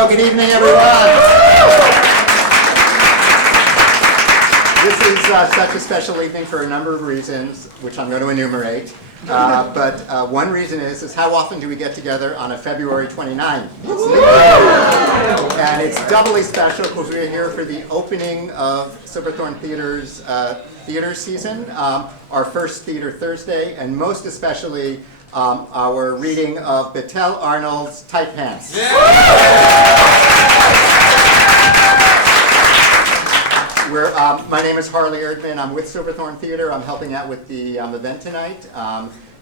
Hello, good evening, everyone. This is such a special evening for a number of reasons, which I'm going to enumerate. But one reason is how often do we get together on a February 29th? And it's doubly special because we're here for the opening of Silverthorne Theater's theater season, our first Theater Thursday, and most especially our reading of Betel Arnold's Tight Pants. My name is Harley Erdman. I'm with Silverthorne Theater. I'm helping out with the event tonight.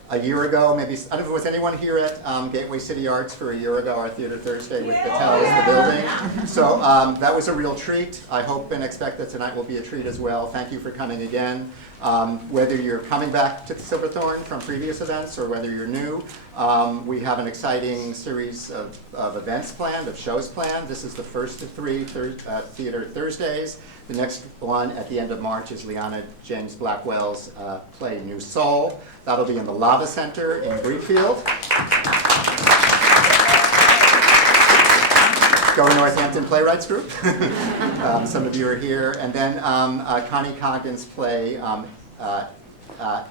A year ago, maybe, I don't know, was anyone here at Gateway City Arts for a year ago, our Theater Thursday with Betel as the building? So that was a real treat. I hope and expect that tonight will be a treat as well. Thank you for coming again. Whether you're coming back to Silverthorne from previous events or whether you're new, we have an exciting series of events planned, of shows planned. This is the first of three Theater Thursdays. The next one at the end of March is Liana James Blackwell's play New Soul. That'll be in the Lava Center in Greenfield. Go Northampton Playwrights Group. Some of you are here. And then Connie Coggan's play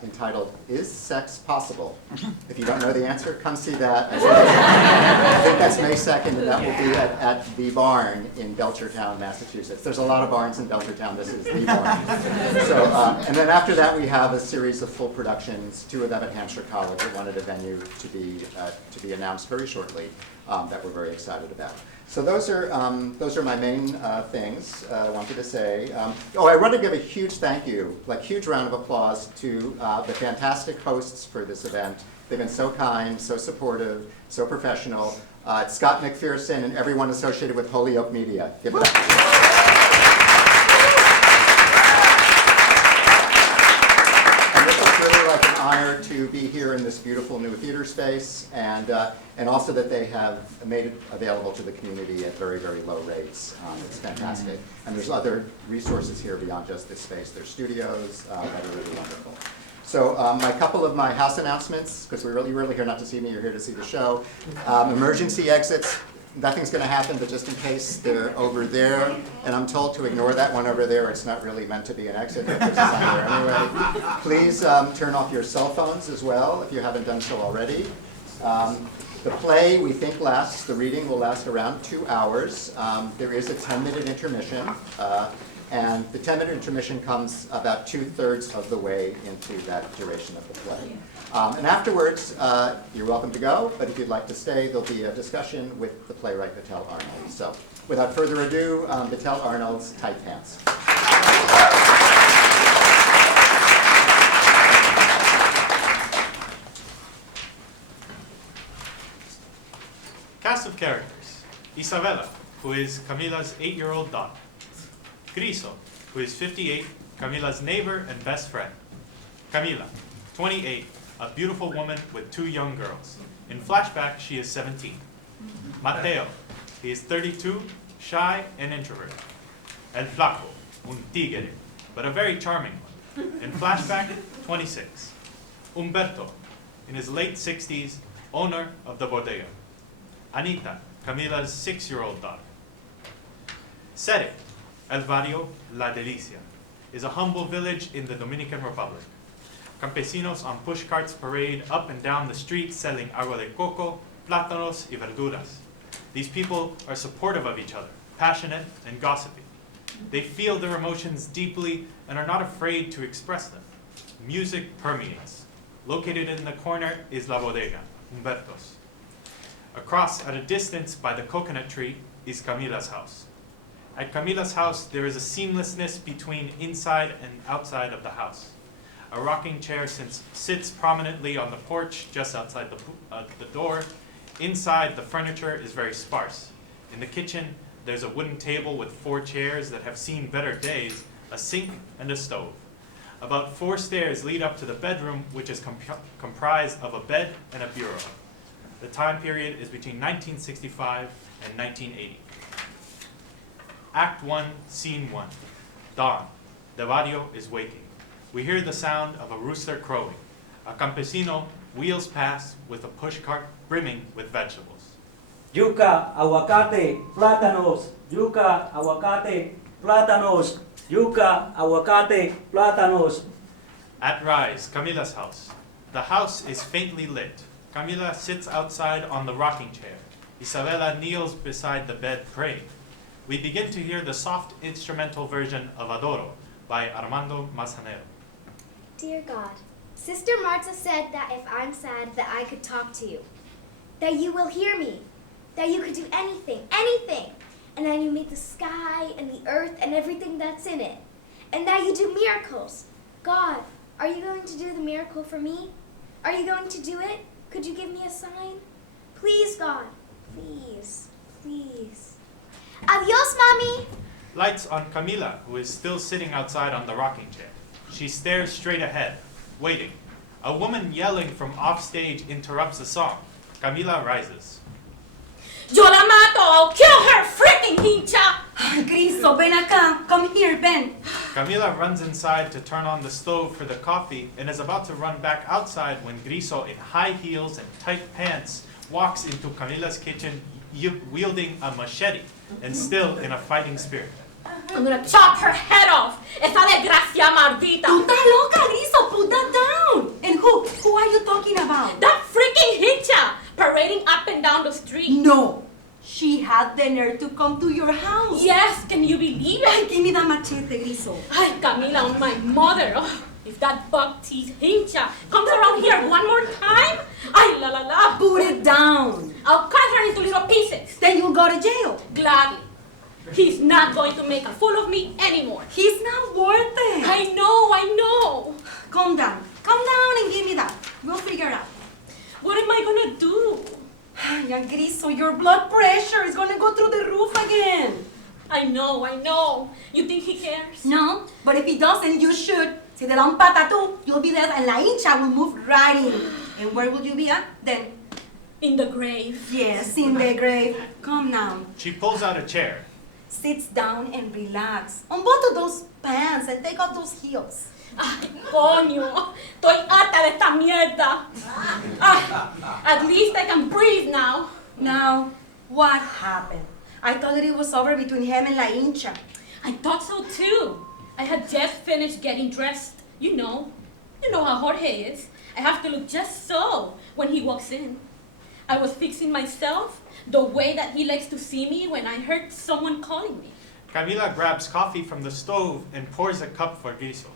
entitled Is Sex Possible? If you don't know the answer, come see that. I think that's May 2nd, and that will be at the Barn in Belchertown, Massachusetts. There's a lot of barns in Belchertown. This is the barn. So, and then after that, we have a series of full productions, two of them at Hampshire College, at one at a venue to be announced very shortly that we're very excited about. So those are my main things I wanted to say. I want to give a huge thank you, like huge round of applause to the fantastic hosts for this event. They've been so kind, so supportive, so professional. It's Scott McPherson and everyone associated with Holyoke Media. Give it up. And this is really like an honor to be here in this beautiful new theater space, and also that they have made it available to the community at very, very low rates. It's fantastic. And there's other resources here beyond just this space. There's studios that are really wonderful. So a couple of my house announcements, because you're really here not to see me, you're here to see the show. Emergency exits. Nothing's going to happen, but just in case they're over there, and I'm told to ignore that one over there. It's not really meant to be an exit, but there's a sign there anyway. Please turn off your cell phones as well if you haven't done so already. The play, we think, the reading will last around 2 hours. There is a 10-minute intermission, and the 10-minute intermission comes about 2/3 of the way into that duration of the play. And afterwards, you're welcome to go, but if you'd like to stay, there'll be a discussion with the playwright Betel Arnold. So without further ado, Betel Arnold's Tight Pants. Cast of characters: Isabella, who is Camila's 8-year-old daughter; Griso, who is 58, Camila's neighbor and best friend; Camila, 28, a beautiful woman with 2 young girls. In flashback, she is 17. Mateo, he is 32, shy and introverted. El Flaco, un tigre, but a very charming one. In flashback, 26. Umberto, in his late 60s, owner of the bodega. Anita, Camila's 6-year-old daughter. Sere, El Barrio, La Delicia, is a humble village in the Dominican Republic. Campesinos on pushcarts parade up and down the street selling agua de coco, plátanos y verduras. These people are supportive of each other, passionate and gossipy. They feel their emotions deeply and are not afraid to express them. Music permeates. Located in the corner is La Bodega, Humberto's. Across, at a distance by the coconut tree, is Camila's house. At Camila's house, there is a seamlessness between inside and outside of the house. A rocking chair sits prominently on the porch just outside the door. Inside, the furniture is very sparse. In the kitchen, there's a wooden table with 4 chairs that have seen better days, a sink, and a stove. About 4 stairs lead up to the bedroom, which is comprised of a bed and a bureau. The time period is between 1965 and 1980. Act 1, Scene 1. Dawn. The barrio is waking. We hear the sound of a rooster crowing. A campesino wheels past with a pushcart brimming with vegetables. yuca, aguacate, plátanos, yuca, aguacate, plátanos, yuca, aguacate, plátanos. At Rise, Camila's house. The house is faintly lit. Camila sits outside on the rocking chair. Isabela kneels beside the bed praying. We begin to hear the soft instrumental version of Adoro by Armando Manzanero. Dear God, Sister Marta said that if I'm sad, that I could talk to you. That you will hear me. That you could do anything, anything. And that you made the sky and the earth and everything that's in it. And that you do miracles. God, are you going to do the miracle for me? Are you going to do it? Could you give me a sign? Please, God. Please, please. Adios, Mommy. Lights on Camila, who is still sitting outside on the rocking chair. She stares straight ahead, waiting. A woman yelling from offstage interrupts the song. Camila rises. Yo la mato! I'll kill her! Freaking hincha! Griso, ven acá. Come here, ven. Camila runs inside to turn on the stove for the coffee and is about to run back outside when Griso, in high heels and tight pants, walks into Camila's kitchen wielding a machete and still in a fighting spirit. I'm gonna chop her head off! Esa desgracia maldita! Tú estás loca, Griso. Put that down. And who are you talking about? That freaking hincha! Parading up and down the street. No. She had the nerve to come to your house. Yes, can you believe it? Give me that machete, Griso. Ay, Camila, on my mother. Oh, if that buck-teeth hincha comes around here one more time, ay, la la la. Put it down. I'll cut her into little pieces. Then you'll go to jail. Gladly. He's not going to make a fool of me anymore. He's not worth it. I know. Calm down. Calm down and give me that. We'll figure it out. What am I gonna do? Ya, Griso, your blood pressure is gonna go through the roof again. I know. You think he cares? No, but if he doesn't, you should. Si te da un patatú, you'll be there and la hincha will move right in. And where will you be at then? In the grave. Yes, in the grave. Come now. She pulls out a chair. Sit down and relax. Unbutton those pants and take off those heels. Ay, coño. Estoy harta de esta mierda. At least I can breathe now. Now, what happened? I thought that it was over between him and la hincha. I thought so too. I had just finished getting dressed. You know how Jorge is. I have to look just so when he walks in. I was fixing myself the way that he likes to see me when I heard someone calling me. Camila grabs coffee from the stove and pours a cup for Griso.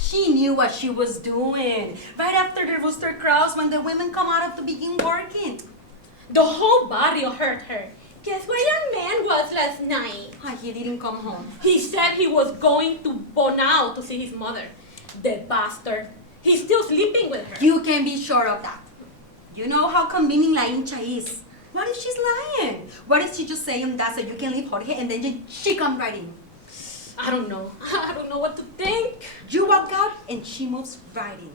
She knew what she was doing. Right after the rooster crows, when the women come out to begin working. The whole barrio heard her. Guess where your man was last night? He didn't come home. He said he was going to Bonao to see his mother. The bastard. He's still sleeping with her. You can be sure of that. You know how convenient la hincha is. What if she's lying? What if she just saying that so you can leave Jorge and then she come right in? I don't know. I don't know what to think. You walk out and she moves right in.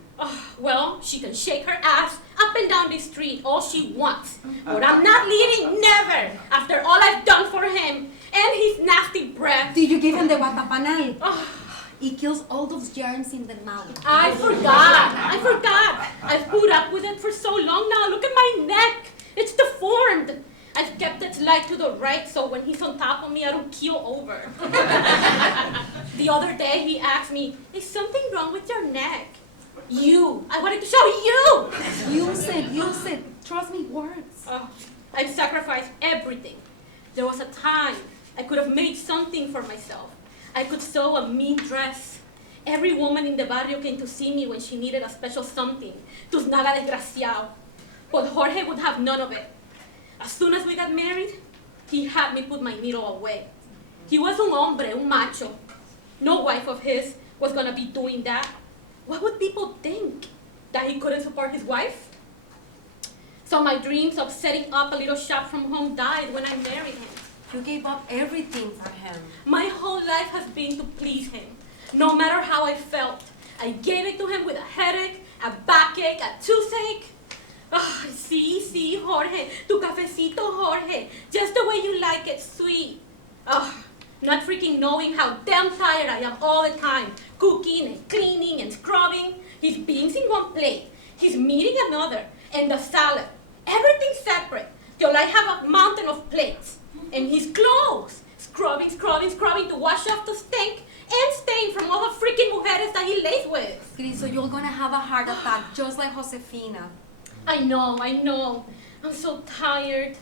Well, she can shake her ass up and down the street all she wants. But I'm not leaving, never, after all I've done for him and his nasty breath. Did you give him the watapanal? It kills all those germs in the mouth. I forgot. I've put up with it for so long now. Look at my neck. It's deformed. I've kept it slight to the right so when he's on top of me, I don't keel over. The other day, he asked me, is something wrong with your neck? I wanted to show you. Use it. Trust me, words. I've sacrificed everything. There was a time I could have made something for myself. I could sew a mean dress. Every woman in the barrio came to see me when she needed a special something. Tus naga desgraciado. But Jorge would have none of it. As soon as we got married, he had me put my needle away. He was un hombre, un macho. No wife of his was gonna be doing that. What would people think? That he couldn't support his wife? So my dreams of setting up a little shop from home died when I married him. You gave up everything for him. My whole life has been to please him. No matter how I felt, I gave it to him with a headache, a backache, a toothache. Sí, Jorge, tu cafecito, Jorge, just the way you like it, sweet. Not freaking knowing how damn tired I am all the time, cooking and cleaning and scrubbing. His beans in one plate, his meat in another, and the salad. Everything separate. till I have a mountain of plates. And his clothes, scrubbing to wash off the stink and stain from all the freaking mujeres that he lays with. Griso, you're gonna have a heart attack just like Josefina. I know. I'm so tired.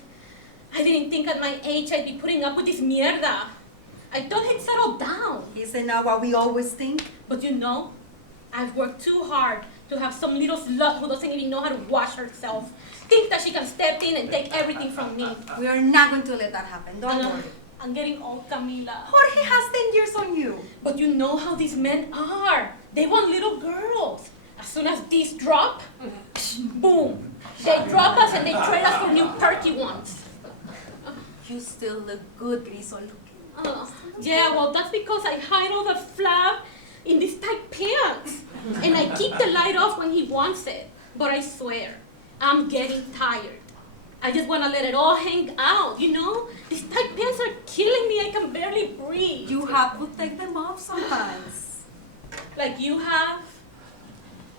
I didn't think at my age I'd be putting up with this mierda. I thought he'd settle down. Isn't that what we always think? But you know, I've worked too hard to have some little slut who doesn't even know how to wash herself think that she can step in and take everything from me. We are not going to let that happen. Don't worry. I'm getting old, Camila. Jorge has 10 years on you. But you know how these men are. They want little girls. As soon as these drop, boom. They drop us and they trade us for new perky ones. You still look good, Griso. Yeah, well, that's because I hide all the flab in these tight pants. And I keep the light off when he wants it. But I swear, I'm getting tired. I just want to let it all hang out, you know? These tight pants are killing me. I can barely breathe. You have to take them off sometimes. Like you have.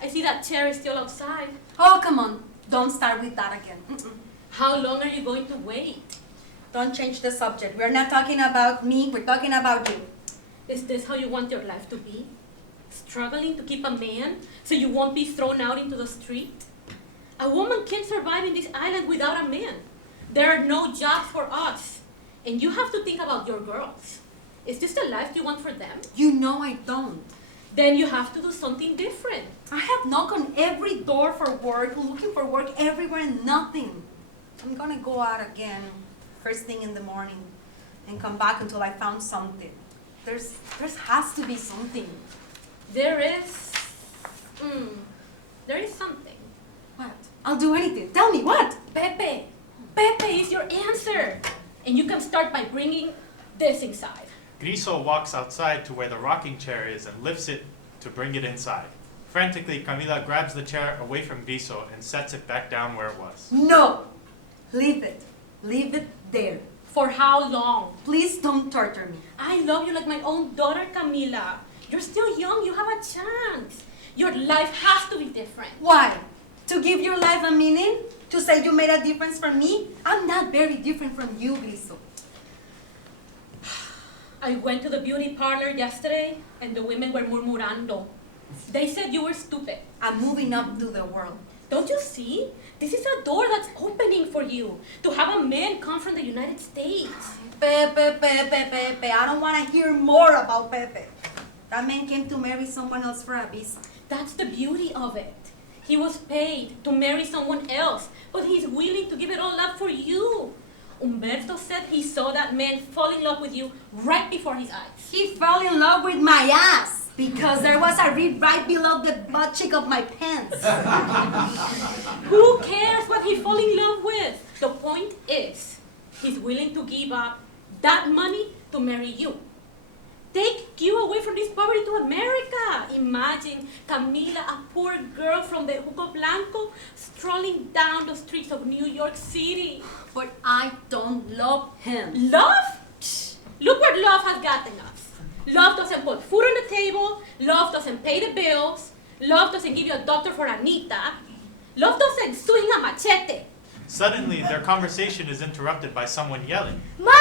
I see that chair is still outside. Oh, come on. Don't start with that again. How long are you going to wait? Don't change the subject. We're not talking about me. We're talking about you. Is this how you want your life to be? Struggling to keep a man so you won't be thrown out into the street? A woman can't survive in this island without a man. There are no jobs for us. And you have to think about your girls. Is this the life you want for them? You know I don't. Then you have to do something different. I have knocked on every door for work, looking for work everywhere and nothing. I'm gonna go out again first thing in the morning and come back until I found something. There has to be something. There is something. What? I'll do anything. Tell me, what? Pepe. Pepe is your answer. And you can start by bringing this inside. Griso walks outside to where the rocking chair is and lifts it to bring it inside. Frantically, Camila grabs the chair away from Griso and sets it back down where it was. No! Leave it. Leave it there. For how long? Please don't torture me. I love you like my own daughter, Camila. You're still young. You have a chance. Your life has to be different. Why? To give your life a meaning? To say you made a difference for me? I'm not very different from you, Griso. I went to the beauty parlor yesterday and the women were murmurando. They said you were stupid. I'm moving up to the world. Don't you see? This is a door that's opening for you. To have a man come from the United States. Pepe. I don't want to hear more about Pepe. That man came to marry someone else for a visa. That's the beauty of it. He was paid to marry someone else, but he's willing to give it all up for you. Humberto said he saw that man fall in love with you right before his eyes. He fell in love with my ass because there was a rib right below the butt cheek of my pants. Who cares what he fell in love with? The point is, he's willing to give up that money to marry you. Take you away from this poverty to America. Imagine Camila, a poor girl from the Jugo Blanco, strolling down the streets of New York City. But I don't love him. Love? Look where love has gotten us. Love doesn't put food on the table. Love doesn't pay the bills. Love doesn't give you a doctor for Anita. Love doesn't swing a machete. Suddenly, their conversation is interrupted by someone yelling. Mommy!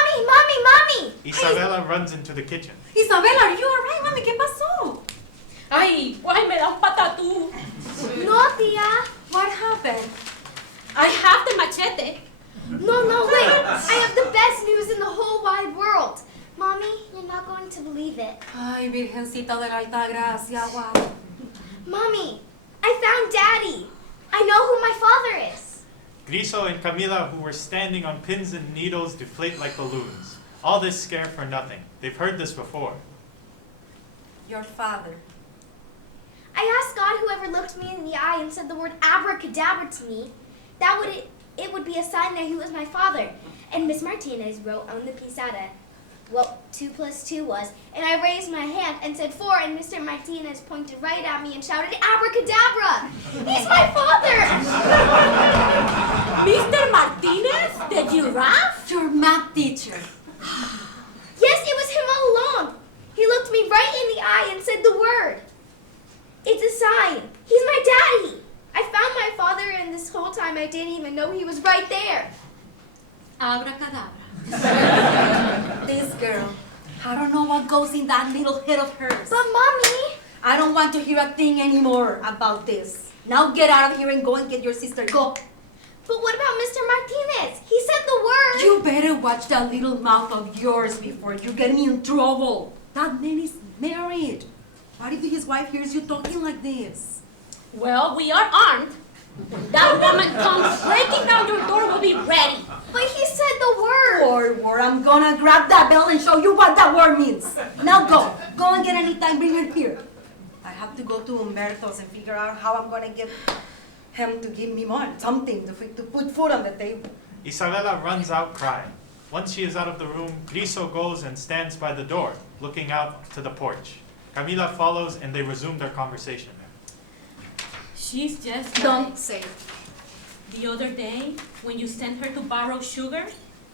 Isabela runs into the kitchen. Isabel, are you alright, mami? ¿Qué pasó? Ay, me da un patatú. No, tía. What happened? I have the machete. No, wait. I have the best news in the whole wide world. Mommy, you're not going to believe it. Ay, Virgencita de la Alta Gracia, wow. Mommy, I found Daddy. I know who my father is. Griso and Camila, who were standing on pins and needles, deflate like balloons. All this scare for nothing. They've heard this before. Your father. I asked God whoever looked me in the eye and said the word abracadabra to me, it would be a sign that he was my father. And Miss Martinez wrote on the pisada what 2 + 2 was, and I raised my hand and said 4, and Mr. Martinez pointed right at me and shouted, abracadabra! He's my father! Mr. Martinez, the giraffe? Your math teacher. Yes, it was him all along. He looked me right in the eye and said the word. It's a sign. He's my daddy. I found my father, and this whole time I didn't even know he was right there. goes in that little head of hers. But Mommy! I don't want to hear a thing anymore about this. Now get out of here and go and get your sister. Go. But what about Mr. Martinez? He said the word. You better watch that little mouth of yours before you get me in trouble. That man is married. What if his wife hears you talking like this? Well, we are armed. When that woman comes breaking down your door, we'll be ready. But he said the word. Or I'm gonna grab that bell and show you what that word means. Now go. Go and get anything, bring her here. I have to go to Humberto's and figure out how I'm gonna get him to give me more, something to put food on the table. Isabela runs out crying. Once she is out of the room, Griso goes and stands by the door, looking out to the porch. Kamila follows and they resume their conversation. She's just Don't like say it. the other day when you sent her to borrow sugar.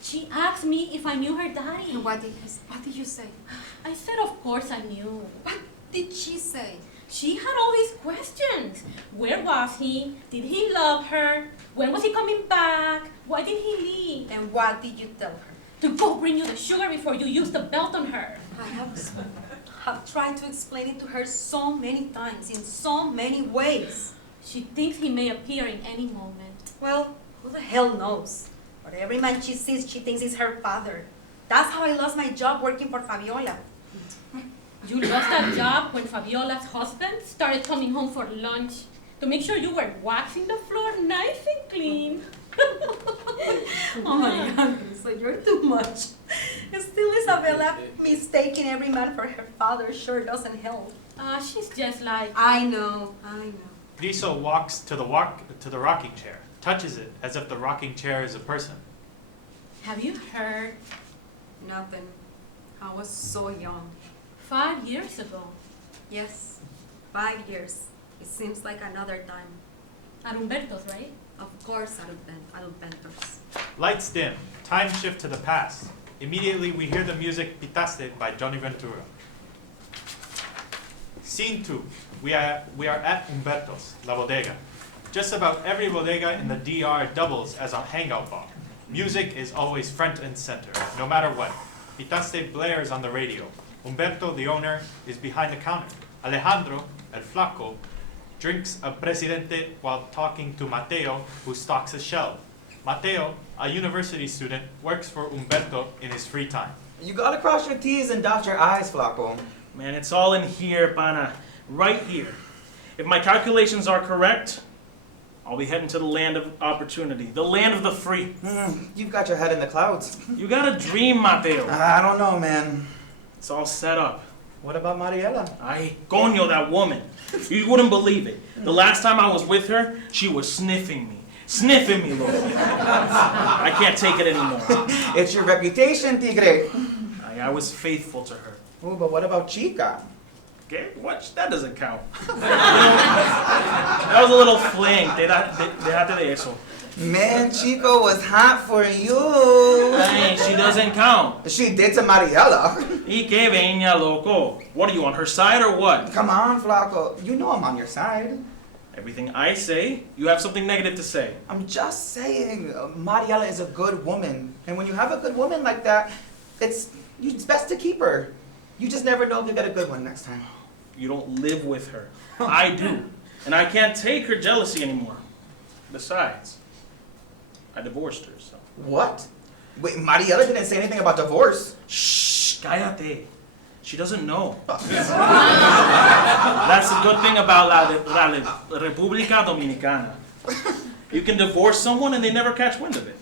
She asked me if I knew her daddy. And what did you say? I said, of course I knew. What did she say? She had all these questions. Where was he? Did he love her? When was he coming back? Why did he leave? And what did you tell her? To go bring you the sugar before you use the belt on her. I have tried to explain it to her so many times, in so many ways. She thinks he may appear in any moment. Well, who the hell knows? But every man she sees, she thinks is her father. That's how I lost my job working for Fabiola. You lost that job when Fabiola's husband started coming home for lunch to make sure you were waxing the floor nice and clean. Oh my God, so you're too much. Still, Isabela mistaking every man for her father sure doesn't help. She's just like, I know. Griso walks to the rocking chair, touches it as if the rocking chair is a person. have you heard Nothing. I was so young. 5 years ago Yes, 5 years. It seems like another time. at Humberto's, right? Of course, Adulpentos. Lights dim, time shift to the past. Immediately we hear the music Pitaste by Johnny Ventura. Scene 2. We are at Humberto's, La Bodega. Just about every bodega in the DR doubles as a hangout bar. Music is always front and center, no matter what. Pitaste blares on the radio. Humberto, the owner, is behind the counter. Alejandro, El Flaco, drinks a Presidente while talking to Mateo, who stocks a shelf. Mateo, a university student, works for Humberto in his free time. You gotta cross your T's and dot your I's, Flaco. Man, it's all in here, pana. Right here. If my calculations are correct, I'll be heading to the land of opportunity, the land of the free. You've got your head in the clouds. You got a dream, Mateo. I don't know, man. It's all set up. What about Mariela? Ay, coño, that woman. You wouldn't believe it. The last time I was with her, she was sniffing me. Sniffing me, Lord. I can't take it anymore. It's your reputation, Tigre. I was faithful to her. Oh, but what about Chica? Okay, what? That doesn't count. That was a little fling. Déjate de eso. Man, Chico was hot for you. Hey, she doesn't count. She did to Mariela. Y que veña, loco. What are you, on her side or what? Come on, Flaco. You know I'm on your side. Everything I say, you have something negative to say. I'm just saying, Mariela is a good woman. And when you have a good woman like that, it's best to keep her. You just never know if you get a good one next time. You don't live with her. I do. And I can't take her jealousy anymore. Besides, I divorced her, so. What? Wait, Mariela didn't say anything about divorce. Shh, cállate. She doesn't know. That's the good thing about la República Dominicana. You can divorce someone and they never catch wind of it.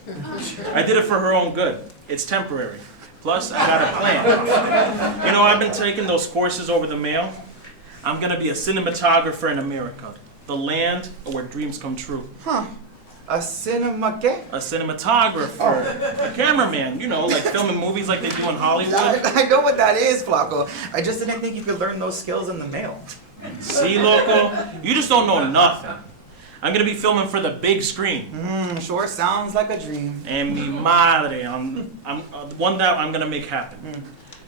I did it for her own good. It's temporary. Plus, I got a plan. You know, I've been taking those courses over the mail. I'm gonna be a cinematographer in America, the land where dreams come true. Huh. A cinema qué? A cinematographer, a cameraman, you know, like filming movies like they do in Hollywood. I know what that is, Flaco. I just didn't think you could learn those skills in the mail. See, loco, you just don't know nothing. I'm gonna be filming for the big screen. Sure sounds like a dream. And mi madre, one that I'm gonna make happen.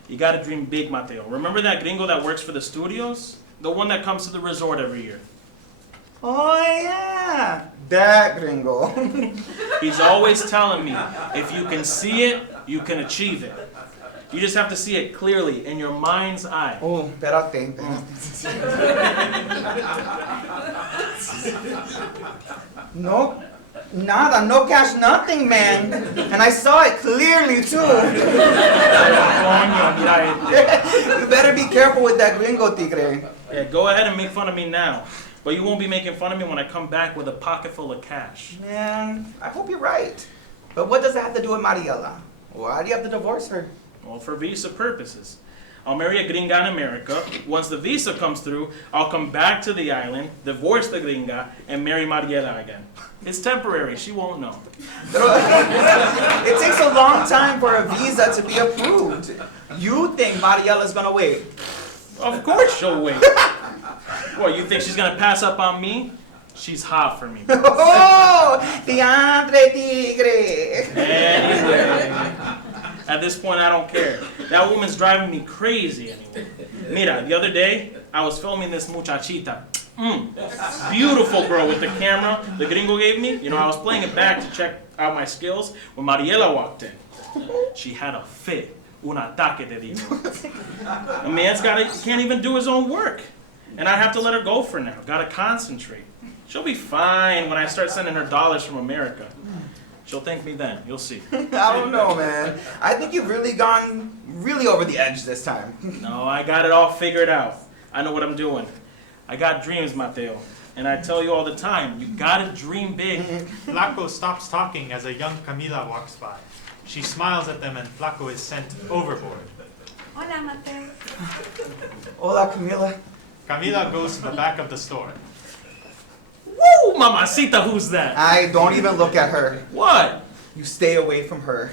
You gotta dream big, Mateo. Remember that gringo that works for the studios? The one that comes to the resort every year. Oh yeah, that gringo. He's always telling me, if you can see it, you can achieve it. You just have to see it clearly in your mind's eye. Oh, espérate. No, nada, no cash, nothing, man. And I saw it clearly, too. You better be careful with that gringo, tigre. Yeah, go ahead and make fun of me now. But you won't be making fun of me when I come back with a pocket full of cash. Man, I hope you're right. But what does that have to do with Mariela? Why do you have to divorce her? Well, for visa purposes. I'll marry a gringa in America. Once the visa comes through, I'll come back to the island, divorce the gringa, and marry Mariela again. It's temporary. She won't know. It takes a long time for a visa to be approved. You think Mariela's gonna wait? Of course she'll wait. What, you think she's gonna pass up on me? She's hot for me. Oh, Diantre Tigre. Anyway, at this point, I don't care. That woman's driving me crazy anyway. Mira, the other day, I was filming this muchachita. Beautiful girl with the camera the gringo gave me. You know, I was playing it back to check out my skills when Mariela walked in. She had a fit. Un ataque, te digo. A man's can't even do his own work. And I have to let her go for now. Gotta concentrate. She'll be fine when I start sending her dollars from America. She'll thank me then. You'll see. I don't know, man. I think you've really gone over the edge this time. No, I got it all figured out. I know what I'm doing. I got dreams, Mateo. And I tell you all the time, you gotta dream big. Flaco stops talking as a young Kamila walks by. She smiles at them and Flaco is sent overboard. Hola, Mateo. Hola, Kamila. Kamila goes to the back of the store. Woo, mamacita, who's that? I don't even look at her. What? You stay away from her.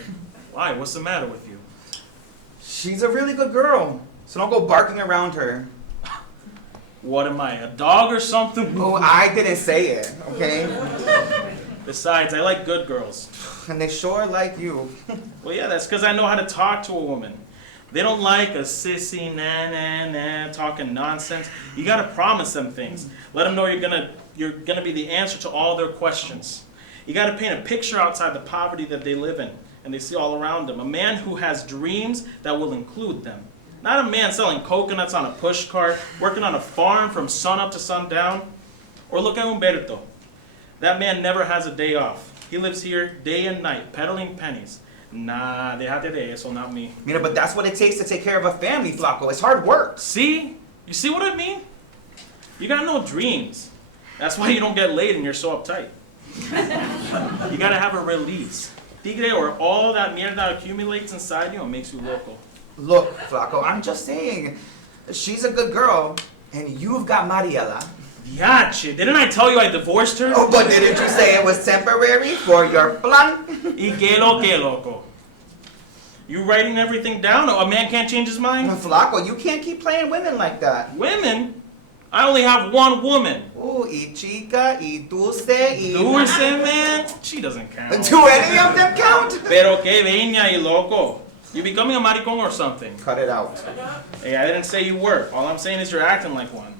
Why? What's the matter with you? She's a really good girl, so don't go barking around her. What am I, a dog or something? Oh, I didn't say it, okay? Besides, I like good girls. And they sure like you. Well, yeah, that's because I know how to talk to a woman. They don't like a sissy, nah, talking nonsense. You gotta promise them things. Let them know you're gonna be the answer to all their questions. You gotta paint a picture outside the poverty that they live in and they see all around them. A man who has dreams that will include them. Not a man selling coconuts on a push cart, working on a farm from sun up to sundown. Or look at Humberto. That man never has a day off. He lives here day and night, peddling pennies. Nah, déjate de eso, not me. Mira, but that's what it takes to take care of a family, Flaco. It's hard work. See? You see what I mean? You got no dreams. That's why you don't get laid and you're so uptight. You gotta have a release. Tigre, or all that mierda accumulates inside you and makes you loco. Look, Flaco, I'm just saying, she's a good girl, and you've got Mariela. Yache, didn't I tell you I divorced her? Oh, but didn't you say it was temporary for your plan? Y que loco. You writing everything down? A man can't change his mind? Flaco, you can't keep playing women like that. Women? I only have one woman. Oh, y chica, y dulce, y... Dulce, man? She doesn't count. Do any of them count? Pero que veña y loco. You becoming a maricón or something? Cut it out. Hey, I didn't say you were. All I'm saying is you're acting like one.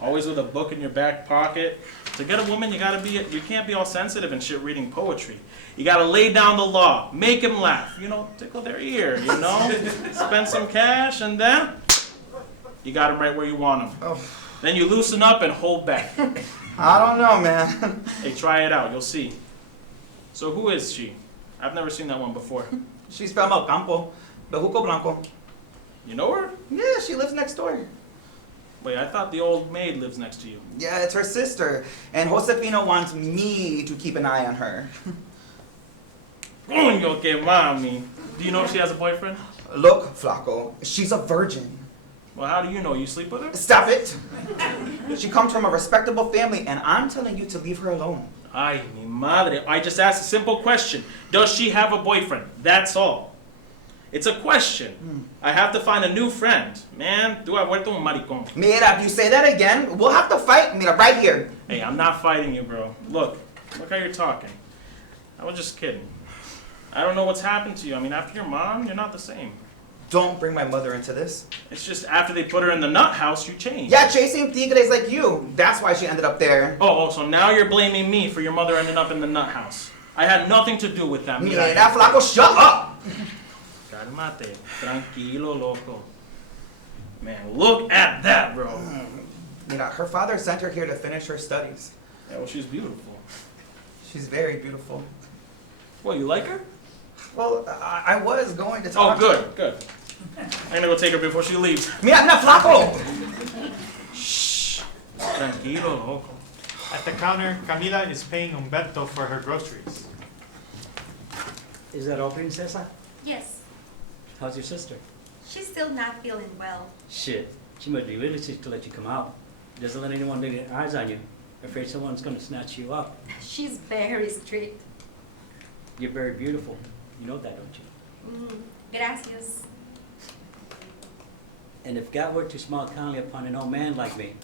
Always with a book in your back pocket. To get a woman, you can't be all sensitive and shit reading poetry. You gotta lay down the law, make them laugh, tickle their ear, spend some cash, and then you got them right where you want them. Oh. Then you loosen up and hold back. I don't know, man. Hey, try it out, you'll see. So who is she? I've never seen that one before. She's from El Campo, Bejuco Blanco. You know her? Yeah, she lives next door. Wait, I thought the old maid lives next to you. Yeah, it's her sister, and Josefina wants me to keep an eye on her. Coño, que mami. Do you know if she has a boyfriend? Look, Flaco, she's a virgin. Well, how do you know? You sleep with her? Stop it! She comes from a respectable family, and I'm telling you to leave her alone. Ay, mi madre. I just asked a simple question. Does she have a boyfriend? That's all. It's a question. I have to find a new friend. Man, tú has vuelto un maricón. Mira, if you say that again, we'll have to fight. Mira, right here. Hey, I'm not fighting you, bro. Look how you're talking. I was just kidding. I don't know what's happened to you. I mean, after your mom, you're not the same. Don't bring my mother into this. It's just after they put her in the nut house, you changed. Yeah, chasing tigres like you. That's why she ended up there. Oh, so now you're blaming me for your mother ending up in the nut house. I had nothing to do with that. Mira, Flaco, shut up! Cálmate. Tranquilo, loco. Man, look at that, bro. Mira, her father sent her here to finish her studies. Yeah, well, she's beautiful. She's very beautiful. Well, you like her? Well, I was going to Oh, talk. good, good. I'm gonna go take her before she leaves. Mira, mira, flaco! Shh. Tranquilo, loco. At the counter, Camila is paying Humberto for her groceries. Is that all, Princesa? Yes, How's your sister? she's still not feeling well. Shit, she must be really sick to let you come out. Doesn't let anyone lay their eyes on you. Afraid someone's gonna snatch you up. She's very strict. You're very beautiful. You know that, don't you? Gracias. And if God were to smile kindly upon an old man like me,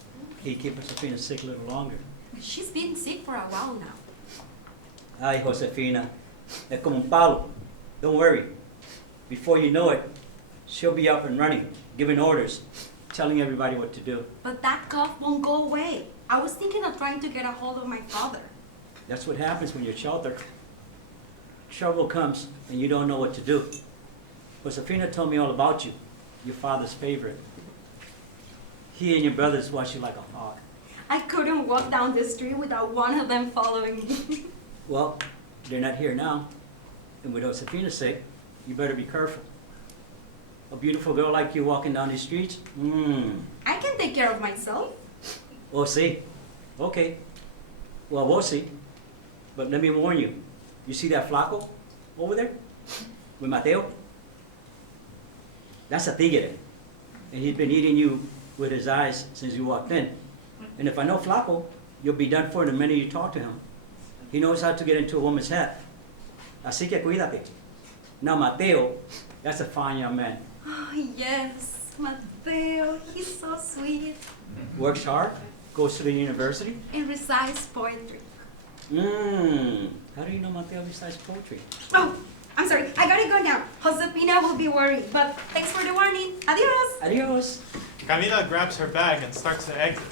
he'd keep Josefina sick a little longer. She's been sick for a while now. Ay, Josefina, es como un palo. Don't worry. Before you know it, she'll be up and running, giving orders, telling everybody what to do. But that cough won't go away. I was thinking of trying to get a hold of my father. That's what happens when you're sheltered. Trouble comes and you don't know what to do. Josefina told me all about you, your father's favorite. He and your brothers watch you like a hawk. I couldn't walk down the street without one of them following me. Well, they're not here now. And with Josefina's sake, you better be careful. A beautiful girl like you walking down the streets? I can take care of myself. Oh, see. Okay. Well, we'll see. But let me warn you. You see that flaco over there? With Mateo? That's a tigre. And he's been eating you with his eyes since you walked in. And if I know flaco, you'll be done for the minute you talk to him. He knows how to get into a woman's head. Así que cuídate. Now, Mateo, that's a fine young man. Oh, yes, Mateo, he's so sweet. Works hard, goes to the university. And recites poetry. How do you know Mateo recites poetry? Oh, I'm sorry, I gotta go now. Josefina will be worried, but thanks for the warning. Adios. Adios. Camila grabs her bag and starts to exit.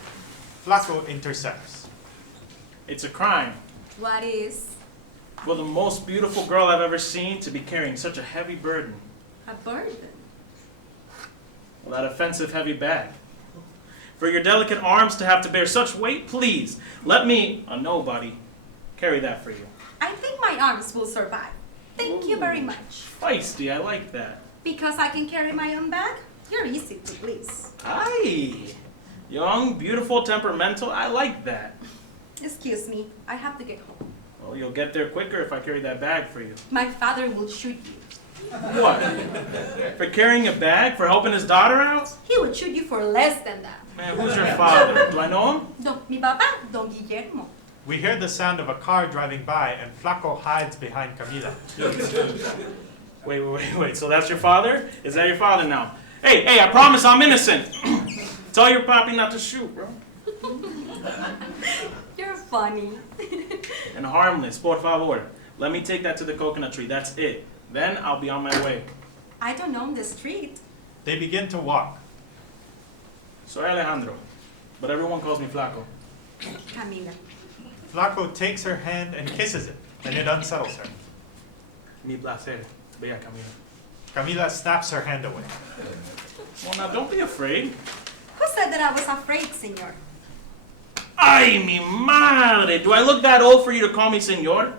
Flaco intercepts. It's a crime What is for the most beautiful girl I've ever seen to be carrying such a heavy burden. a burden? Well, that offensive heavy bag. For your delicate arms to have to bear such weight, please, let me, a nobody, carry that for you. I think my arms will survive. Thank you very much. Feisty, I like that. Because I can carry my own bag? You're easy to please. Aye. Young, beautiful, temperamental, I like that. Excuse me, I have to get home. Well, you'll get there quicker if I carry that bag for you. My father will shoot you. What? For carrying a bag? For helping his daughter out? He would shoot you for less than that. Man, who's your father? Do I know him? Mi papá, Don Guillermo. We hear the sound of a car driving by, and Flaco hides behind Camila. Wait. So that's your father? Is that your father now? Hey, I promise I'm innocent. Tell your papi not to shoot, bro. You're funny. And harmless, por favor. Let me take that to the coconut tree. That's it. Then I'll be on my way. I don't know the street. They begin to walk. Soy Alejandro, but everyone calls me Flaco. Camila. Flaco takes her hand and kisses it, and it unsettles her. Mi placer. Bella Camila. Camila snaps her hand away. Well, now don't be afraid. Who said that I was afraid, senor? Ay, mi madre. Do I look that old for you to call me senor?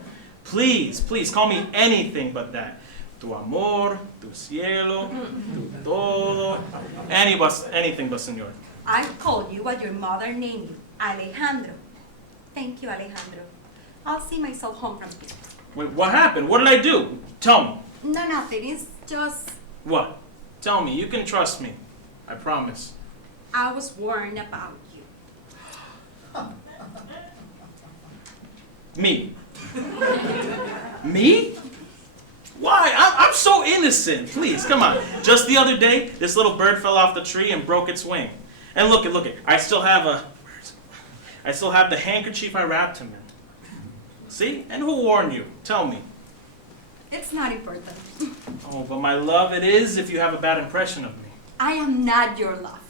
Please, call me anything but that. Tu amor, tu cielo, tu todo. Anything but senor. I told you what your mother named you, Alejandro. Thank you, Alejandro. I'll see myself home from here. Wait, what happened? What did I do? Tell me. No, nothing. It's just What? Tell me. You can trust me. I promise. I was worried about you. Me. Me? Why? I'm so innocent. Please, come on. Just the other day, this little bird fell off the tree and broke its wing. And look it. I still have the handkerchief I wrapped him in. See? And who warned you? Tell me. It's not important. Oh, but my love, it is if you have a bad impression of me. I am not your love.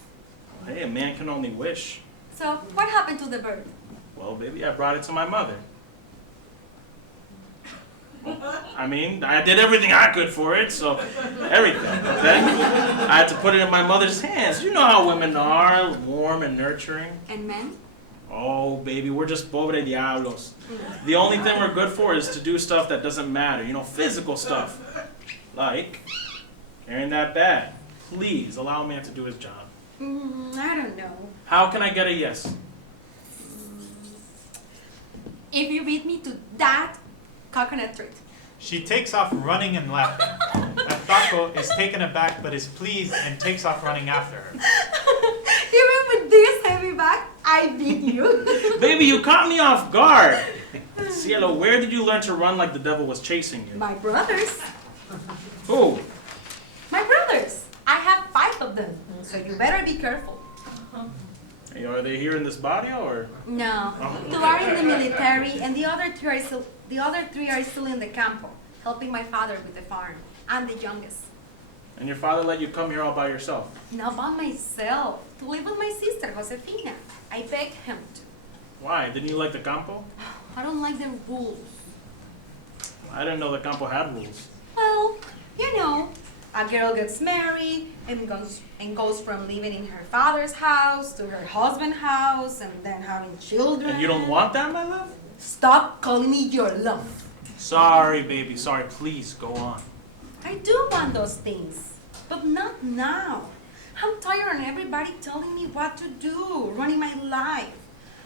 Hey, a man can only wish. So, what happened to the bird? Well, baby, I brought it to my mother. I mean, I did everything I could for it, so everything. Then I had to put it in my mother's hands. You know how women are, warm and nurturing. And men? Oh, baby, we're just pobre diablos. The only thing we're good for is to do stuff that doesn't matter, you know, physical stuff. Like carrying that bag. Please allow a man to do his job. I don't know. How can I get a yes? If you beat me to that coconut tree. She takes off running and laughing. El Flaco is taken aback but is pleased and takes off running after her. Even with this heavy bag, I beat you. Baby, you caught me off guard. Cielo, where did you learn to run like the devil was chasing you? My brothers. Who? My brothers. I have 5 of them. So you better be careful. Hey, are they here in this barrio or? No. Oh. 2 are in the military and the other 3 are still in the campo, helping my father with the farm. I'm the youngest. And your father let you come here all by yourself? Not by myself. To live with my sister, Josefina. I begged him to. Why? Didn't you like the campo? I don't like the rules. I didn't know the campo had rules. Well, you know, a girl gets married and goes from living in her father's house to her husband's house and then having children. And you don't want that, my love? Stop calling me your love. Sorry, baby. Sorry. Please, go on. I do want those things, but not now. I'm tired of everybody telling me what to do, running my life.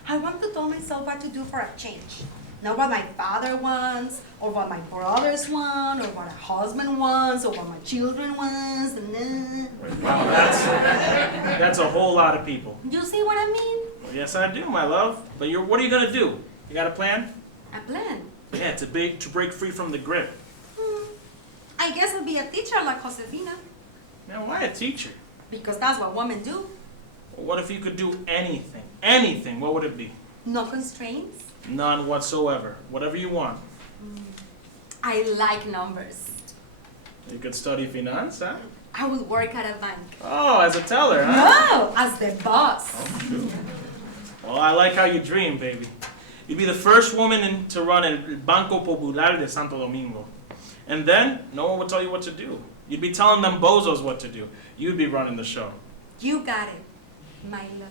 I want to tell myself what to do for a change. Not what my father wants, or what my brothers want, or what a husband wants, or what my children wants, and then... Wow, that's a whole lot of people. You see what I mean? Well, yes, I do, my love. But what are you gonna do? You got a plan? A plan. Yeah, to break free from the grip. I guess I'll be a teacher like Josefina, Now, why a teacher? because that's what women do. Well, what if you could do anything? Anything? What would it be? No constraints. None whatsoever. Whatever you want. I like numbers. You could study finance, huh? I would work at a bank. Oh, as a teller, huh? No, as the boss. Well, I like how you dream, baby. You'd be the first woman to run El Banco Popular de Santo Domingo. And then, no one would tell you what to do. You'd be telling them bozos what to do. You'd be running the show. You got it, my love.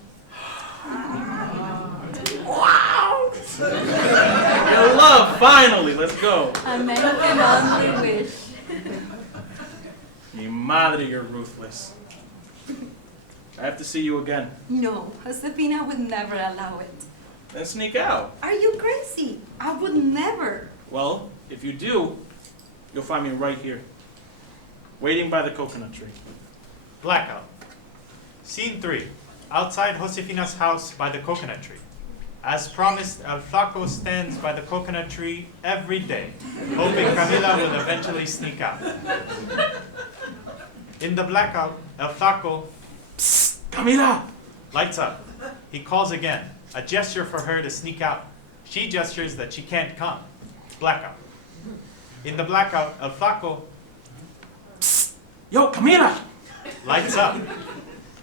Wow! Your love, finally, let's go. A man can only wish. Mi madre, you're ruthless. I have to see you again. No, Josefina would never allow it. Then sneak out. Are you crazy? I would never. Well, if you do, you'll find me right here, waiting by the coconut tree. Blackout. Scene 3. Outside Josefina's house by the coconut tree. As promised, El Flaco stands by the coconut tree every day, hoping Kamila will eventually sneak out. In the blackout, El Flaco Psst, Kamila! lights up. He calls again, a gesture for her to sneak out. She gestures that she can't come. Blackout. In the blackout, El Flaco Psst! Yo, Kamila! lights up.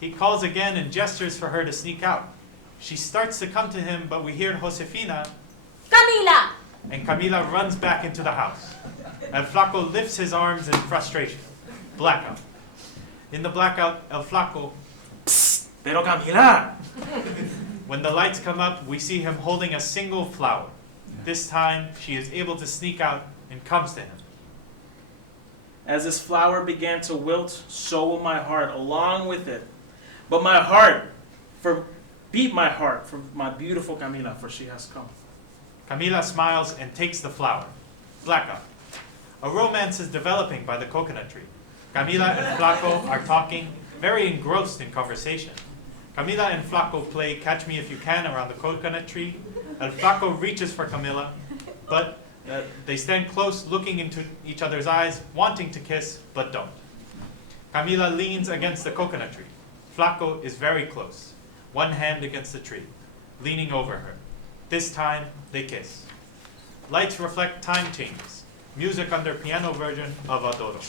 He calls again and gestures for her to sneak out. She starts to come to him, but we hear Josefina, Kamila! and Kamila runs back into the house. El Flaco lifts his arms in frustration. Blackout. In the blackout, El Flaco, Psst! Pero Kamila! when the lights come up, we see him holding a single flower. This time, she is able to sneak out and comes to him. As this flower began to wilt, so will my heart along with it. But my heart, beat my heart for my beautiful Kamila, for she has come. Kamila smiles and takes the flower. Blackout. A romance is developing by the coconut tree. Kamila and Flaco are talking, very engrossed in conversation. Kamila and Flaco play Catch Me If You Can around the coconut tree. El Flaco reaches for Kamila, but they stand close, looking into each other's eyes, wanting to kiss, but don't. Kamila leans against the coconut tree. Flaco is very close, one hand against the tree, leaning over her. This time, they kiss. Lights reflect time changes. Music under piano version of Adoro.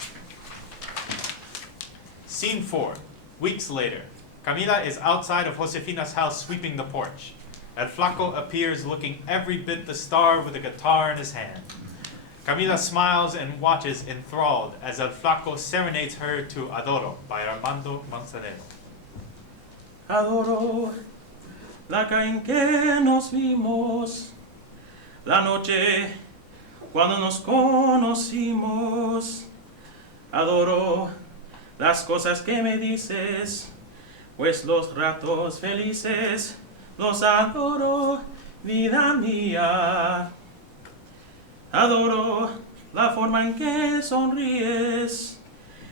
Scene 4. Weeks later. Kamila is outside of Josefina's house sweeping the porch. El Flaco appears looking every bit the star with a guitar in his hand. Camila smiles and watches enthralled as El Flaco serenades her to Adoro by Armando Manzanero. Adoro la calle en que nos vimos, la noche cuando nos conocimos. Adoro las cosas que me dices, pues los ratos felices los adoro, vida mía. Adoro la forma en que sonríes,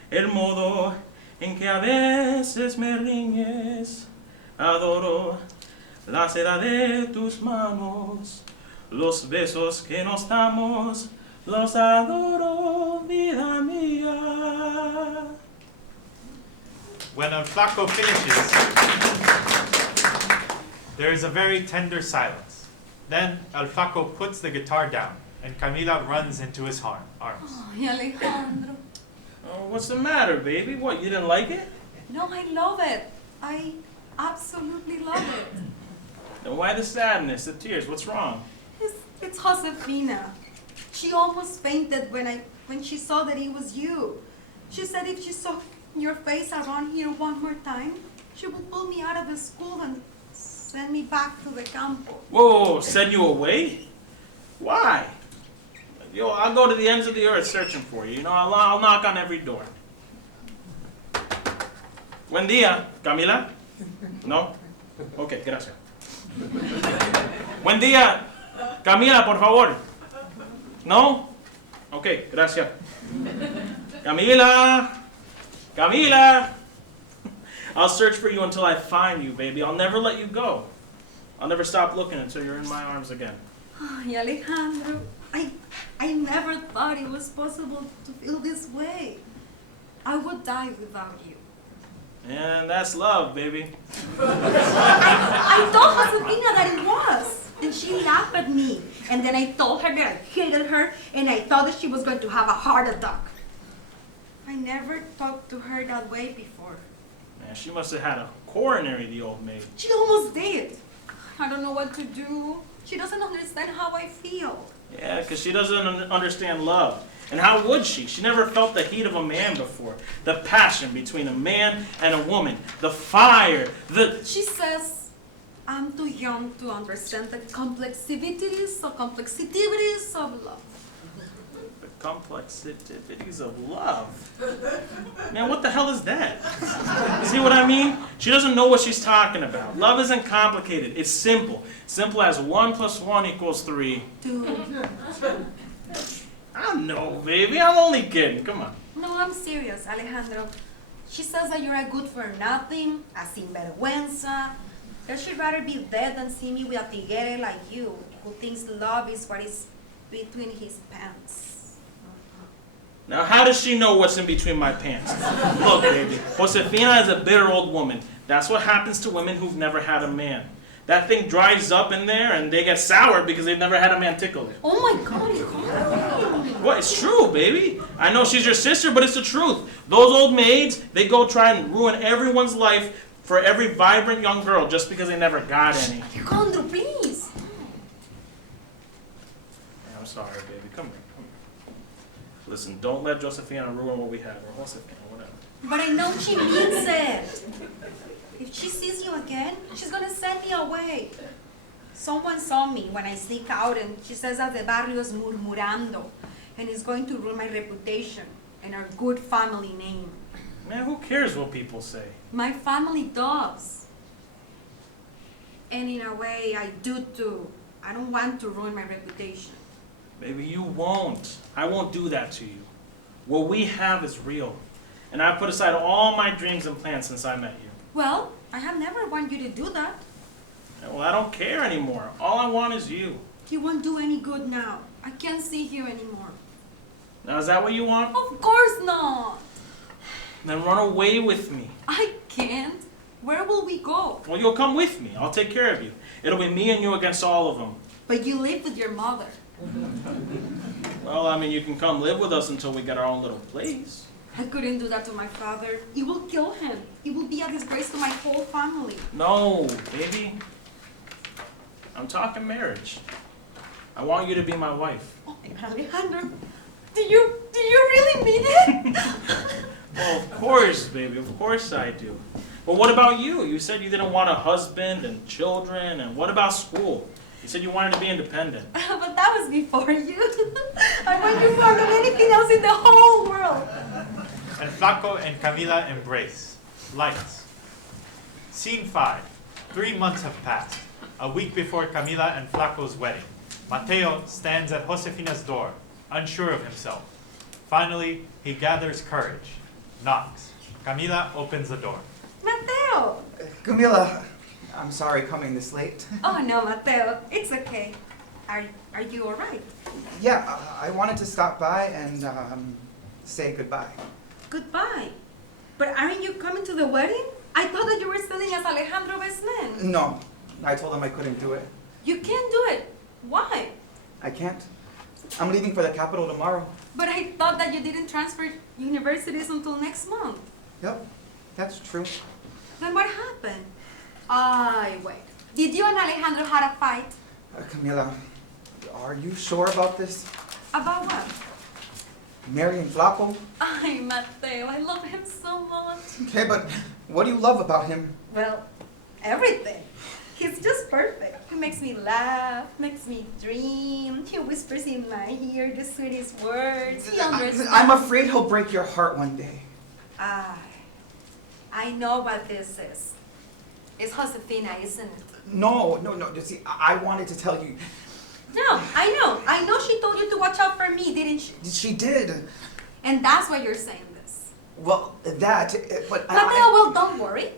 el modo en que a veces me riñes. Adoro la seda de tus manos, los besos que nos damos, los adoro, vida mía. When El Flaco finishes, there is a very tender silence. Then El Flaco puts the guitar down, and Camila runs into his arms. Ay, Alejandro. Oh, what's the matter, baby? What, you didn't like it? No, I love it. I absolutely love it. Then why the sadness, the tears? What's wrong? It's Josefina. She almost fainted when she saw that it was you. She said if she saw your face around here one more time, she would pull me out of the school and send me back to the campo. Whoa, send you away? Why? Yo, I'll go to the ends of the earth searching for you. You know, I'll knock on every door. Buen día, Camila? No? Okay, gracias. Buen día, Camila, por favor. No? Okay, gracias. Camila! Camila! I'll search for you until I find you, baby. I'll never let you go. I'll never stop looking until you're in my arms again. Ay, Alejandro, I never thought it was possible to feel this way. I would die without you. And that's love, baby. I told Josefina that it was, and she laughed at me. And then I told her that I hated her, and I thought that she was going to have a heart attack. I never talked to her that way before. Man, she must have had a coronary, the old maid. She almost did. I don't know what to do. She doesn't understand how I feel. Yeah, because she doesn't understand love. And how would she? She never felt the heat of a man before. The passion between a man and a woman. The fire, She says, I'm too young to understand the complexities of love. The complexities of love. Man, what the hell is that? See what I mean? She doesn't know what she's talking about. Love isn't complicated. It's simple. Simple as 1 + 1 = 3. 2. I don't know, baby. I'm only kidding. Come on. No, I'm serious, Alejandro. She says that you're a good for nothing, a sinvergüenza. That she'd rather be dead than see me with a tigre like you, who thinks love is what is between his pants. Now, how does she know what's in between my pants? Look, baby, Josefina is a bitter old woman. That's what happens to women who've never had a man. That thing dries up in there and they get sour because they've never had a man tickle it. Oh my God, What? It's true, baby. I know she's your sister, but it's the truth. Those old maids, they go try and ruin everyone's life for every vibrant young girl just because they never got any. Alejandro, please. I'm sorry, baby. Come here. Listen, don't let Josefina ruin what we have, or Josefina, whatever. But I know she means it. If she sees you again, she's gonna send me away. Someone saw me when I sneak out and she says that the barrio is murmurando and it's going to ruin my reputation and our good family name. Man, who cares what people say? My family does. And in a way, I do too. I don't want to ruin my reputation. Baby, you won't. I won't do that to you. What we have is real. And I've put aside all my dreams and plans since I met you. Well, I have never wanted you to do that. Well, I don't care anymore. All I want is you. You won't do any good now. I can't see you anymore. Now, is that what you want? Of course not. Then run away with me. I can't. Where will we go? Well, you'll come with me. I'll take care of you. It'll be me and you against all of them. But you live with your mother. Well, I mean, you can come live with us until we get our own little place. I couldn't do that to my father. It will kill him. It will be a disgrace to my whole family. No, baby. I'm talking marriage. I want you to be my wife. Oh, Alejandro, do you really mean it? Well, of course, baby, of course I do. But what about you? You said you didn't want a husband and children, and what about school? You said you wanted to be independent. But that was before you. I want you more than anything else in the whole world. El Flaco and Kamila embrace. Lights. Scene 5. 3 months have passed. A week before Kamila and Flaco's wedding. Mateo stands at Josefina's door, unsure of himself. Finally, he gathers courage. Knocks. Kamila opens the door. Mateo! Kamila, I'm sorry coming this late. Oh no, Mateo, it's okay. Are you alright? Yeah, I wanted to stop by and say goodbye. Goodbye. But aren't you coming to the wedding? I thought that you were standing as Alejandro's best man. No, I told him I couldn't do it. You can't do it. Why? I can't. I'm leaving for the capital tomorrow. But I thought that you didn't transfer universities until next month. Yep, that's true. Then what happened? Wait. Did you and Alejandro have a fight? Kamila, are you sure about this? About what? Marrying Flaco? Ay, Mateo, I love him so much. Okay, but what do you love about him? Well, everything. He's just perfect. He makes me laugh, makes me dream. He whispers in my ear the sweetest words. He understands. I'm afraid he'll break your heart one day. I know what this is. It's Josefina, isn't it? No. You see, I wanted to tell you. No, I know she told you to watch out for me, didn't she? She did. And that's why you're saying this. Well, but Mateo, well, don't worry.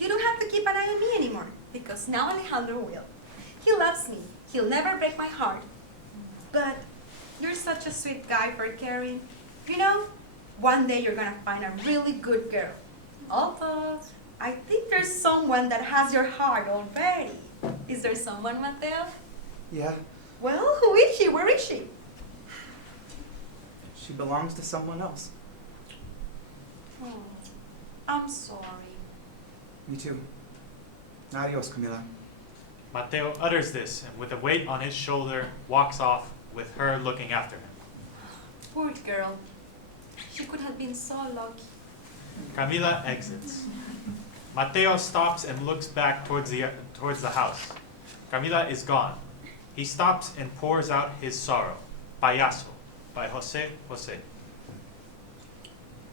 You don't have to keep an eye on me anymore. Because now Alejandro will. He loves me. He'll never break my heart. But you're such a sweet guy for caring. You know, one day you're gonna find a really good girl. Although, I think there's someone that has your heart already. Is there someone, Mateo? Yeah, Well, who is she? Where is she? she belongs to someone else. Oh, I'm sorry. Me too. Adios, Kamila. Mateo utters this and with a weight on his shoulder walks off with her looking after him. Poor girl. She could have been so lucky. Kamila exits. Mateo stops and looks back towards the house. Kamila is gone. He stops and pours out his sorrow. Payaso by Jose Jose.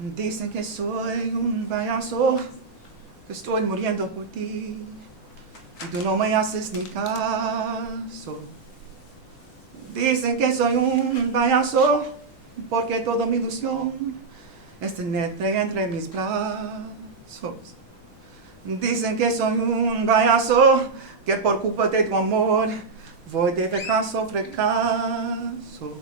Dicen que soy un payaso, que estoy muriendo por ti, y tú no me haces ni caso. Dicen que soy un payaso, porque toda mi ilusión es tenerte entre mis brazos. Dicen que soy un payaso, que por culpa de tu amor voy de fracaso a fracaso.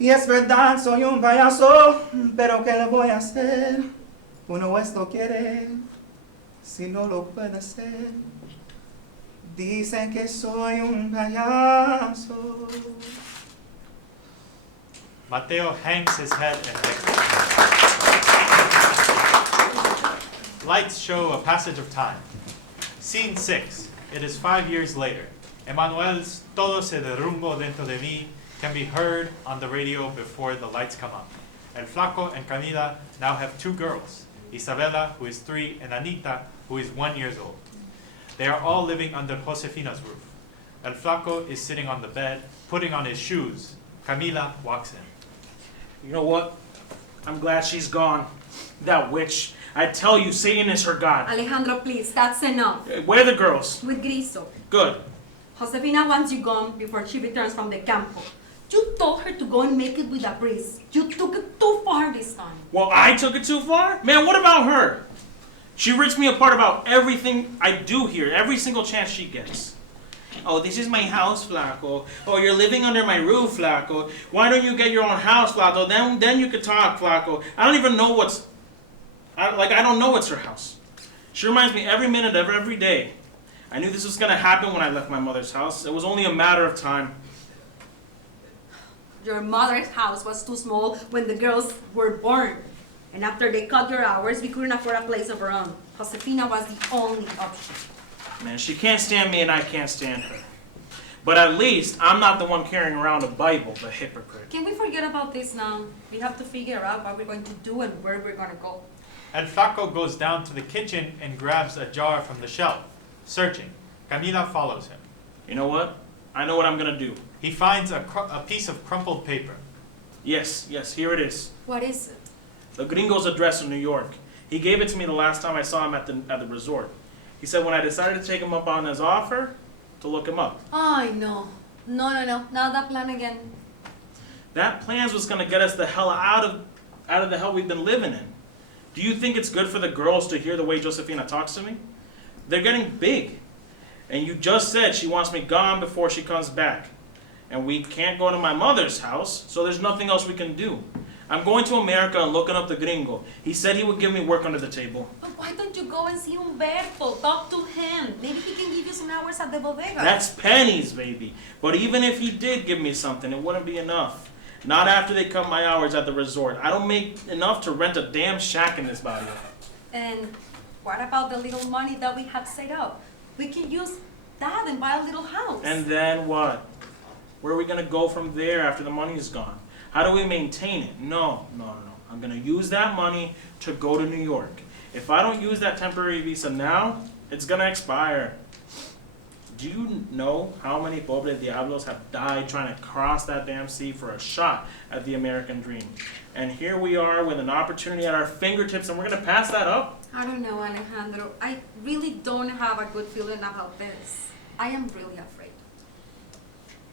Y es verdad, soy un payaso, pero ¿qué le voy a hacer? Uno esto quiere, si no lo puede hacer. Dicen que soy un payaso. Mateo hangs his head and exits. Lights show a passage of time. Scene 6. It is 5 years later. Emanuel's Todo se derrumbo dentro de mí can be heard on the radio before the lights come up. El Flaco and Kamila now have 2 girls, Isabela, who is 3, and Anita, who is 1 year old. They are all living under Josefina's roof. El Flaco is sitting on the bed, putting on his shoes. Kamila walks in. You know what? I'm glad she's gone. That witch. I tell you, Satan is her god. Alejandro, please, that's enough. Where are the girls? With Griso. Good. Josefina wants you gone before she returns from the campo. You told her to go and make it with a breeze. You took it too far this time. Well, I took it too far? Man, what about her? She rips me apart about everything I do here, every single chance she gets. Oh, this is my house, Flaco. Oh, you're living under my roof, Flaco. Why don't you get your own house, Flaco? Then you could talk, Flaco. I don't even know I don't know it's her house. She reminds me every minute of every day. I knew this was gonna happen when I left my mother's house. It was only a matter of time. Your mother's house was too small when the girls were born. And after they cut your hours, we couldn't afford a place of our own. Josefina was the only option. Man, she can't stand me and I can't stand her. But at least I'm not the one carrying around a Bible, the hypocrite. Can we forget about this now? We have to figure out what we're going to do and where we're going to go. El Flaco goes down to the kitchen and grabs a jar from the shelf. Searching, Kamila follows him. You know what? I know what I'm gonna do. He finds a piece of crumpled paper. Yes, here it is. What is it? The gringo's address in New York. He gave it to me the last time I saw him at the resort. He said when I decided to take him up on his offer, to look him up. I know. No. Not that plan again. That plan was gonna get us the hell out of the hell we've been living in. Do you think it's good for the girls to hear the way Josefina talks to me? They're getting big. And you just said she wants me gone before she comes back. And we can't go to my mother's house, so there's nothing else we can do. I'm going to America and looking up the gringo. He said he would give me work under the table. But why don't you go and see Humberto? Talk to him. Maybe he can give you some hours at the bodega. That's pennies, baby. But even if he did give me something, it wouldn't be enough. Not after they cut my hours at the resort. I don't make enough to rent a damn shack in this barrio. And what about the little money that we had saved up? We can use that and buy a little house. And then what? Where are we gonna go from there after the money's gone? How do we maintain it? No. I'm gonna use that money to go to New York. If I don't use that temporary visa now, it's gonna expire. Do you know how many pobre diablos have died trying to cross that damn sea for a shot at the American dream? And here we are with an opportunity at our fingertips and we're gonna pass that up? I don't know, Alejandro. I really don't have a good feeling about this. I am really afraid.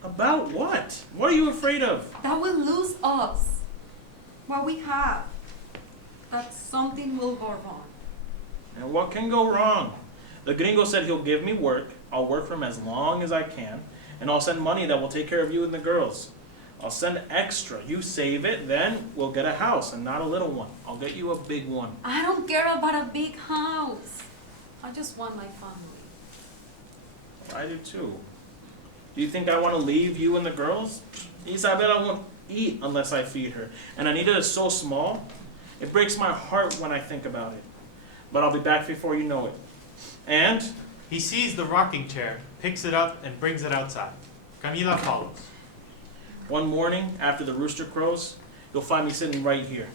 About what? What are you afraid of? That we'll lose us. What we have. That something will go wrong. And what can go wrong? The gringo said he'll give me work. I'll work for him as long as I can. And I'll send money that will take care of you and the girls. I'll send extra. You save it, then we'll get a house and not a little one. I'll get you a big one. I don't care about a big house. I just want my family. I do too. Do you think I want to leave you and the girls? Isabella won't eat unless I feed her. And Anita is so small, it breaks my heart when I think about it. But I'll be back before you know it. And He sees the rocking chair, picks it up, and brings it outside. Kamila follows. one morning after the rooster crows, you'll find me sitting right here.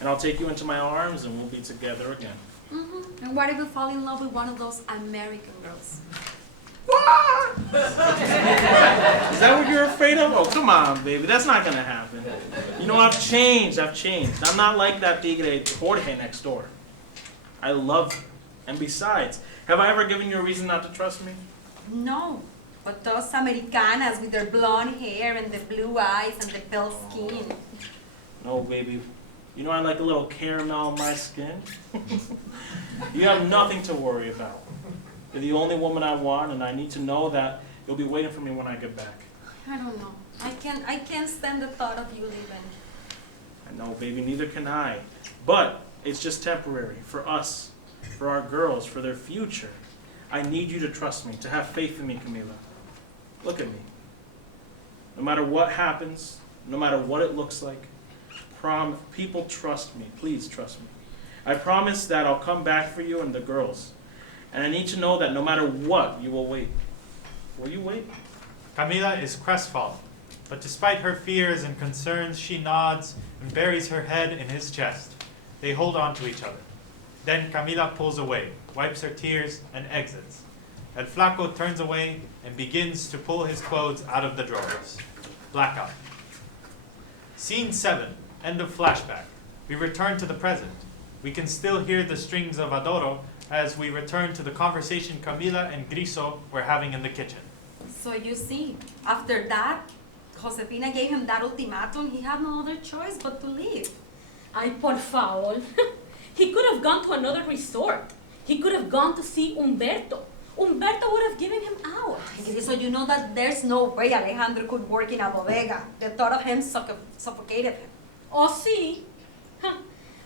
And I'll take you into my arms and we'll be together again. Mm-hmm. And what if we fall in love with one of those American girls? Is that what you're afraid of? Oh, come on, baby. That's not going to happen. You know, I've changed. I'm not like that tigre Jorge next door. I love you. And besides, have I ever given you a reason not to trust me? No. But those Americanas with their blonde hair and the blue eyes and the pale skin. No, baby. You know I like a little caramel on my skin. You have nothing to worry about. You're the only woman I want, and I need to know that you'll be waiting for me when I get back. I don't know. I can't stand the thought of you leaving. I know, baby, neither can I. But it's just temporary, for us, for our girls, for their future. I need you to trust me, to have faith in me, Kamila. Look at me. No matter what happens, no matter what it looks like, people trust me. Please trust me. I promise that I'll come back for you and the girls. And I need to know that no matter what, you will wait. Will you wait? Kamila is crestfallen, but despite her fears and concerns, she nods and buries her head in his chest. They hold on to each other. Then Kamila pulls away, wipes her tears, and exits. El Flaco turns away and begins to pull his clothes out of the drawers. Blackout. Scene 7, end of flashback. We return to the present. We can still hear the strings of Adoro as we return to the conversation Kamila and Griso were having in the kitchen. So you see, after that, Josefina gave him that ultimatum. He had no other choice but to leave. Ay, por favor. He could have gone to another resort. He could have gone to see Humberto. Humberto would have given him hours. So you know that there's no way Alejandro could work in a bodega. The thought of him suffocated him. Oh, see? Huh.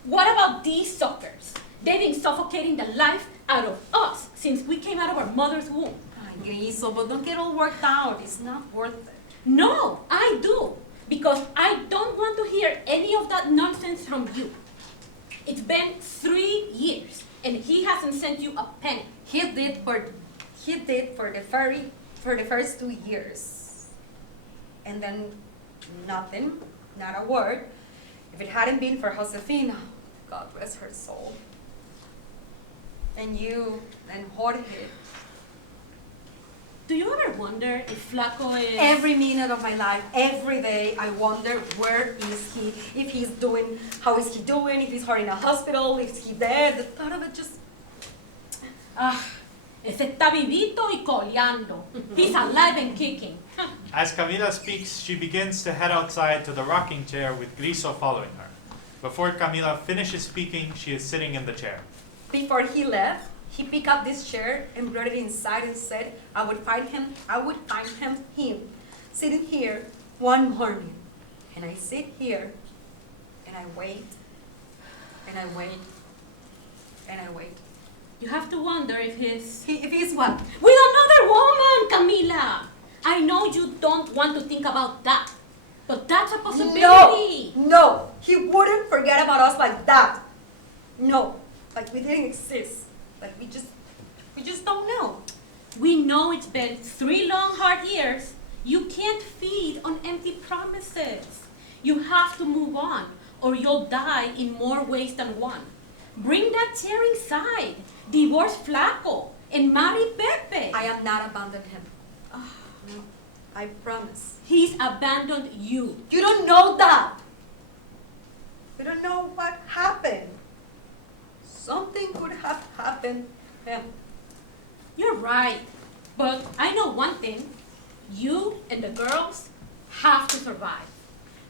What about these suckers? They've been suffocating the life out of us since we came out of our mother's womb. Ay, Griso, but don't get all worked out. It's not worth it. No, I do. Because I don't want to hear any of that nonsense from you. It's been 3 years, and he hasn't sent you a penny. He did for the for the first 2 years. And then nothing, not a word. If it hadn't been for Josefina, God rest her soul. And you, and Jorge. Do you ever wonder if Flaco is... Every minute of my life, every day, I wonder where is he, if he's doing, how is he doing, if he's hurt in a hospital, if he's dead. The thought of it just... Ese está vivito y coleando. He's alive and kicking. As Kamila speaks, she begins to head outside to the rocking chair with Griso following her. Before Kamila finishes speaking, she is sitting in the chair. Before he left, he picked up this chair and brought it inside and said, I would find him, sitting here one morning. And I sit here, and I wait, and I wait, and I wait. You have to wonder if he's... If he's what? With another woman, Kamila! I know you don't want to think about that, but that's a possibility. No, he wouldn't forget about us like that. No, like we didn't exist. Like we just don't know. We know it's been 3 long, hard years. You can't feed on empty promises. You have to move on, or you'll die in more ways than one. Bring that chair inside. Divorce Flaco and marry Pepe. I am not abandoning him. No, I promise. He's abandoned you. You don't know that. You don't know what happened. Something could have happened to him. You're right. But I know one thing. You and the girls have to survive.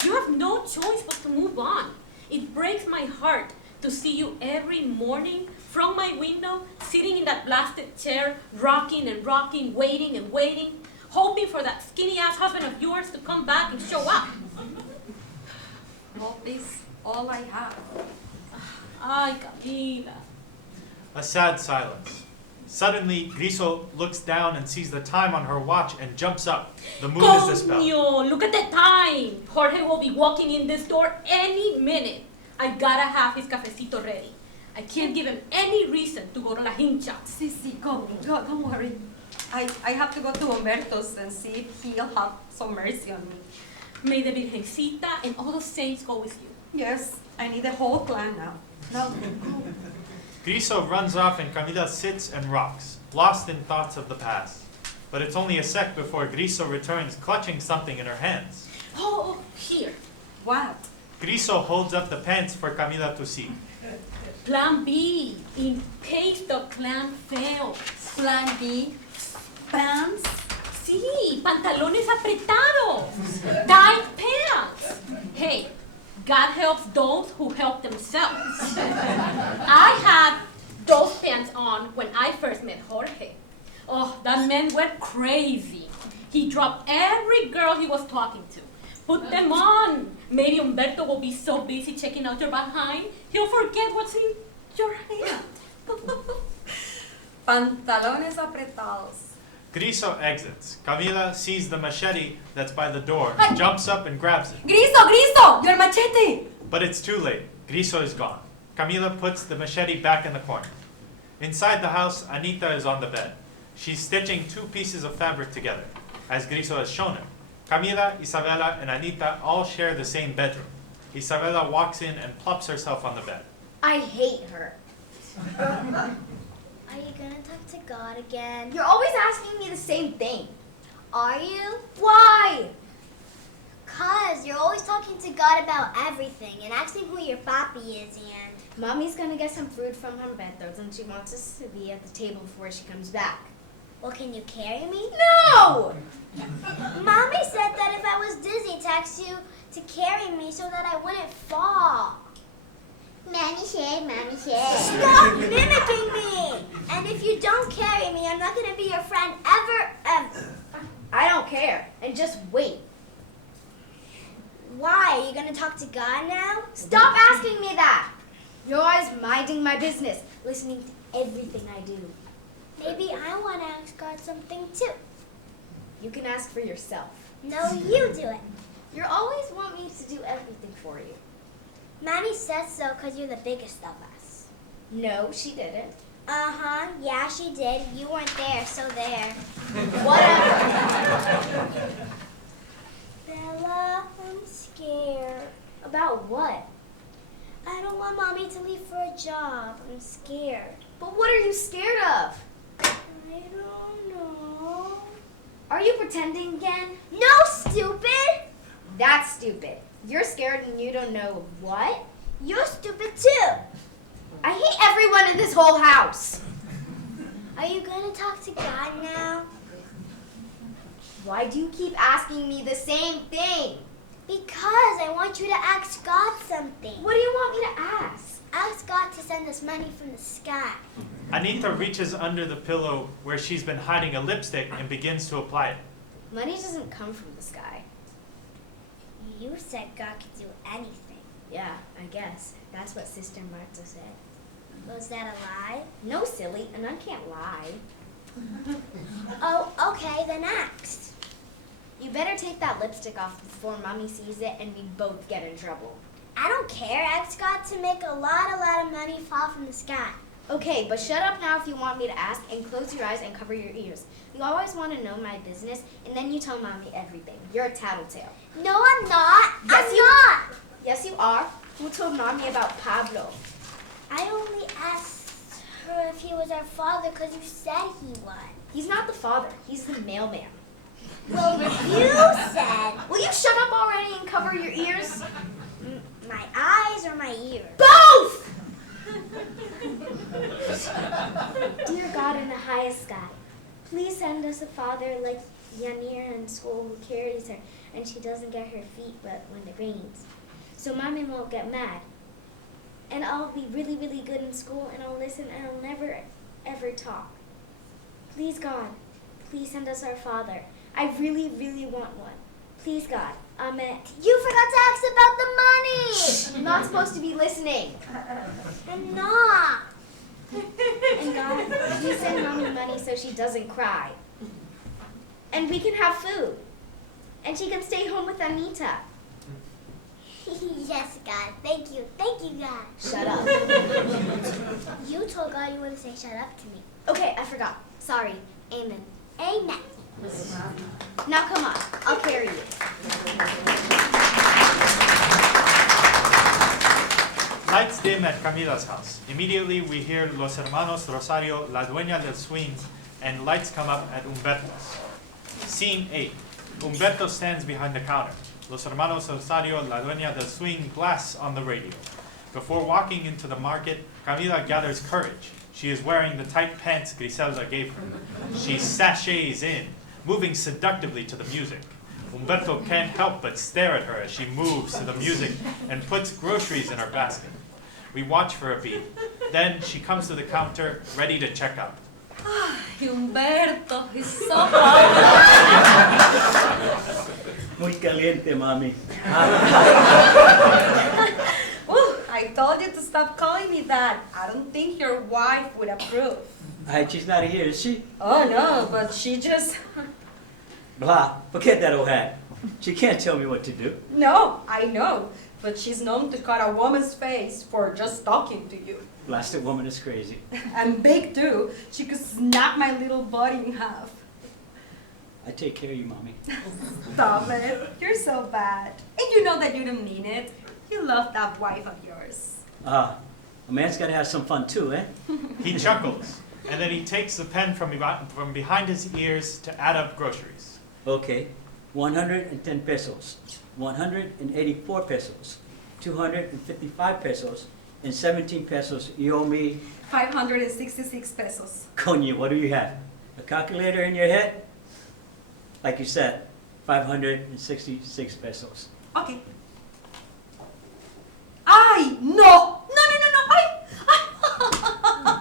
You have no choice but to move on. It breaks my heart to see you every morning from my window, sitting in that blasted chair, rocking and rocking, waiting and waiting, hoping for that skinny-ass husband of yours to come back and show up. Hope is all I have. Ay, Kamila. A sad silence. Suddenly, Griso looks down and sees the time on her watch and jumps up. The mood is dispelled. Coño, look at the time. Jorge will be walking in this door any minute. I gotta have his cafecito ready. I can't give him any reason to go to La Hincha. Go, don't worry. I have to go to Humberto's and see if he'll have some mercy on me. May the Virgencita and all the saints go with you. Yes, I need the whole plan now. No. Griso runs off and Kamila sits and rocks, lost in thoughts of the past. But it's only a sec before Griso returns, clutching something in her hands. Oh, here. What? Griso holds up the pants for Kamila to see. Plan B, in case the plan fails. Plan B? Pants? Sí, pantalones apretados. Tight pants. Hey, God helps those who help themselves. I had those pants on when I first met Jorge. Oh, that man went crazy. He dropped every girl he was talking to. Put them on. Maybe Humberto will be so busy checking out your behind, he'll forget what's in your hand. Pantalones apretados. Griso exits. Kamila sees the machete that's by the door, jumps up and grabs it. Griso, your machete! But it's too late. Griso is gone. Kamila puts the machete back in the corner. Inside the house, Anita is on the bed. She's stitching 2 pieces of fabric together, as Griso has shown her. Kamila, Isabela, and Anita all share the same bedroom. Isabela walks in and plops herself on the bed. I hate her. Are you gonna talk to God again? You're always asking me the same thing. Are you? Why? 'Cause you're always talking to God about everything and asking who your papi is and... Mommy's gonna get some food from Humberto's and she wants us to be at the table before she comes back. Well, can you carry me? No! Mommy said that if I was dizzy, text you to carry me so that I wouldn't fall. Mammy shake, Mommy shake. Stop mimicking me! And if you don't carry me, I'm not going to be your friend ever. I don't care. And just wait. Why? Are you going to talk to God now? Stop asking me that! You're always minding my business, listening to everything I do. Maybe I want to ask God something too. You can ask for yourself. No, you do it. You always want me to do everything for you. Mommy says so because you're the biggest of us. No, she didn't. Uh-huh, yeah, she did. You weren't there, so there. Whatever. Bella, I'm scared. About what? I don't want Mommy to leave for a job. I'm scared. But what are you scared of? I don't know. Are you pretending again? No, stupid! That's stupid. You're scared and you don't know what? You're stupid too. I hate everyone in this whole house. Are you going to talk to God now? Why do you keep asking me the same thing? Because I want you to ask God something. What do you want me to ask? Ask God to send us money from the sky. Anita reaches under the pillow where she's been hiding a lipstick and begins to apply it. Money doesn't come from the sky. You said God could do anything. Yeah, I guess. That's what Sister Marta said. Was that a lie? No, silly. A nun can't lie. Oh, okay, then ask. You better take that lipstick off before Mommy sees it and we both get in trouble. I don't care. Ask God to make a lot of money fall from the sky. Okay, but shut up now if you want me to ask, and close your eyes and cover your ears. You always want to know my business, and then you tell Mommy everything. You're a tattletale. No, I'm not. Yes, I'm you- not. Yes, you are. Who told Mommy about Pablo? I only asked her if he was our father because you said he was. He's not the father. He's the mailman. Well, you said Will you shut up already and cover your ears? my eyes or my ears. Both! Dear God in the highest sky, please send us a father like Yanira in school who carries her and she doesn't get her feet wet when it rains. So Mommy won't get mad. And I'll be really, really good in school and I'll listen and I'll never, ever talk. Please God, please send us our father. I really, really want one. Please God, amen. You forgot to ask about the money. I'm not supposed to be listening. I'm not. And God, please send Mommy money so she doesn't cry. And we can have food. And she can stay home with Anita. Yes, God. Thank you. Thank you, God. Shut up. You told God you wouldn't say shut up to me. Okay, I forgot. Sorry. Amen. Amen. Now come on. I'll carry you. Lights dim at Camila's house. Immediately we hear Los Hermanos Rosario, La Dueña del Swing, and lights come up at Humberto's. Scene 8. Humberto stands behind the counter. Los Hermanos Rosario, La Dueña del Swing blasts on the radio. Before walking into the market, Camila gathers courage. She is wearing the tight pants Griselda gave her. She sashays in, moving seductively to the music. Humberto can't help but stare at her as she moves to the music and puts groceries in her basket. We watch for a beat. Then she comes to the counter, ready to check out. Humberto, he's so hot. Muy caliente, mami. Ooh, I told you to stop calling me that. I don't think your wife would approve. She's not here, is she? Oh no, but she just... Blah, forget that old hat. She can't tell me what to do. No, I know. But she's known to cut a woman's face for just talking to you. Blasted woman is crazy. And big too. She could snap my little body in half. I take care of you, mommy. Stop it. You're so bad. And you know that you don't mean it. You love that wife of yours. A man's gotta have some fun too, eh? He chuckles, and then he takes the pen from behind his ears to add up groceries. Okay, 110 pesos, 184 pesos, 255 pesos, and 17 pesos. You owe me, 566 pesos. Coño, what do you have? A calculator in your head? Like you said, 566 pesos. Okay. Ay, no! No, no, no, no!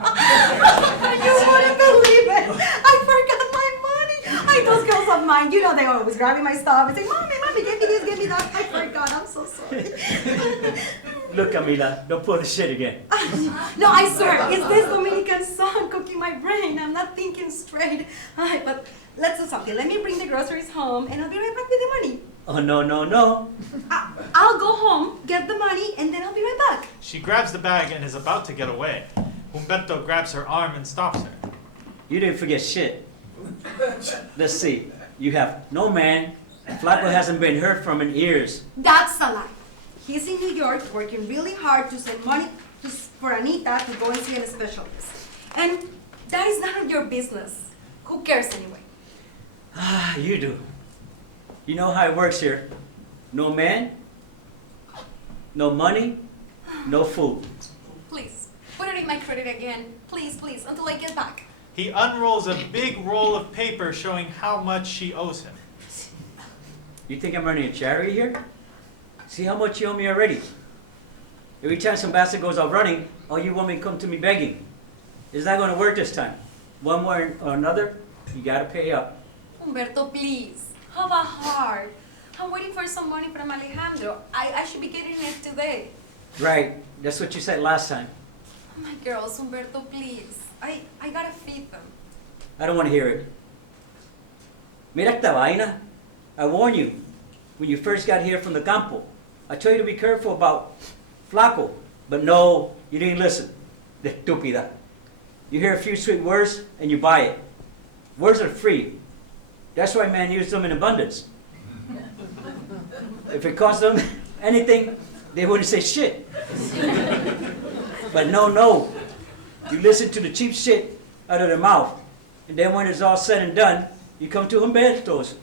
You wouldn't believe it! I forgot my money! Ay, those girls of mine, you know they always grabbing my stuff and say, Mommy, Mommy, give me this, give me that. I forgot, I'm so sorry. Look, Camila, don't pull the shit again. No, I swear, it's this Dominican song cooking my brain. I'm not thinking straight. Ay, but let's do something. Let me bring the groceries home and I'll be right back with the money. Oh, no, no, no. I'll go home, get the money, and then I'll be right back. She grabs the bag and is about to get away. Humberto grabs her arm and stops her. You didn't forget shit. Let's see. You have no man. Flaco hasn't been heard from in years. That's a lie. He's in New York working really hard to send money for Anita to go and see a specialist. And that is none of your business. Who cares anyway? Ah, you do. You know how it works here. No man, no money, no food. Please, put it in my credit again. Please, please, until I get back. He unrolls a big roll of paper showing how much she owes him. You think I'm running a charity here? See how much you owe me already. Every time some bastard goes out running, all you want me to come to me begging. It's not going to work this time. One way or another, you got to pay up. Humberto, please, have a heart. I'm waiting for some money from Alejandro. I should be getting it today. Right, that's what you said last time. Oh, my girls, Humberto, please. I gotta feed them. I don't want to hear it. Mira esta vaina. I warn you, when you first got here from the campo, I told you to be careful about Flaco, but no, you didn't listen. De estúpida. You hear a few sweet words and you buy it. Words are free. That's why man used them in abundance. If it cost them anything, they wouldn't say shit. But no. You listen to the cheap shit out of their mouth. And then when it's all said and done, you come to Humberto's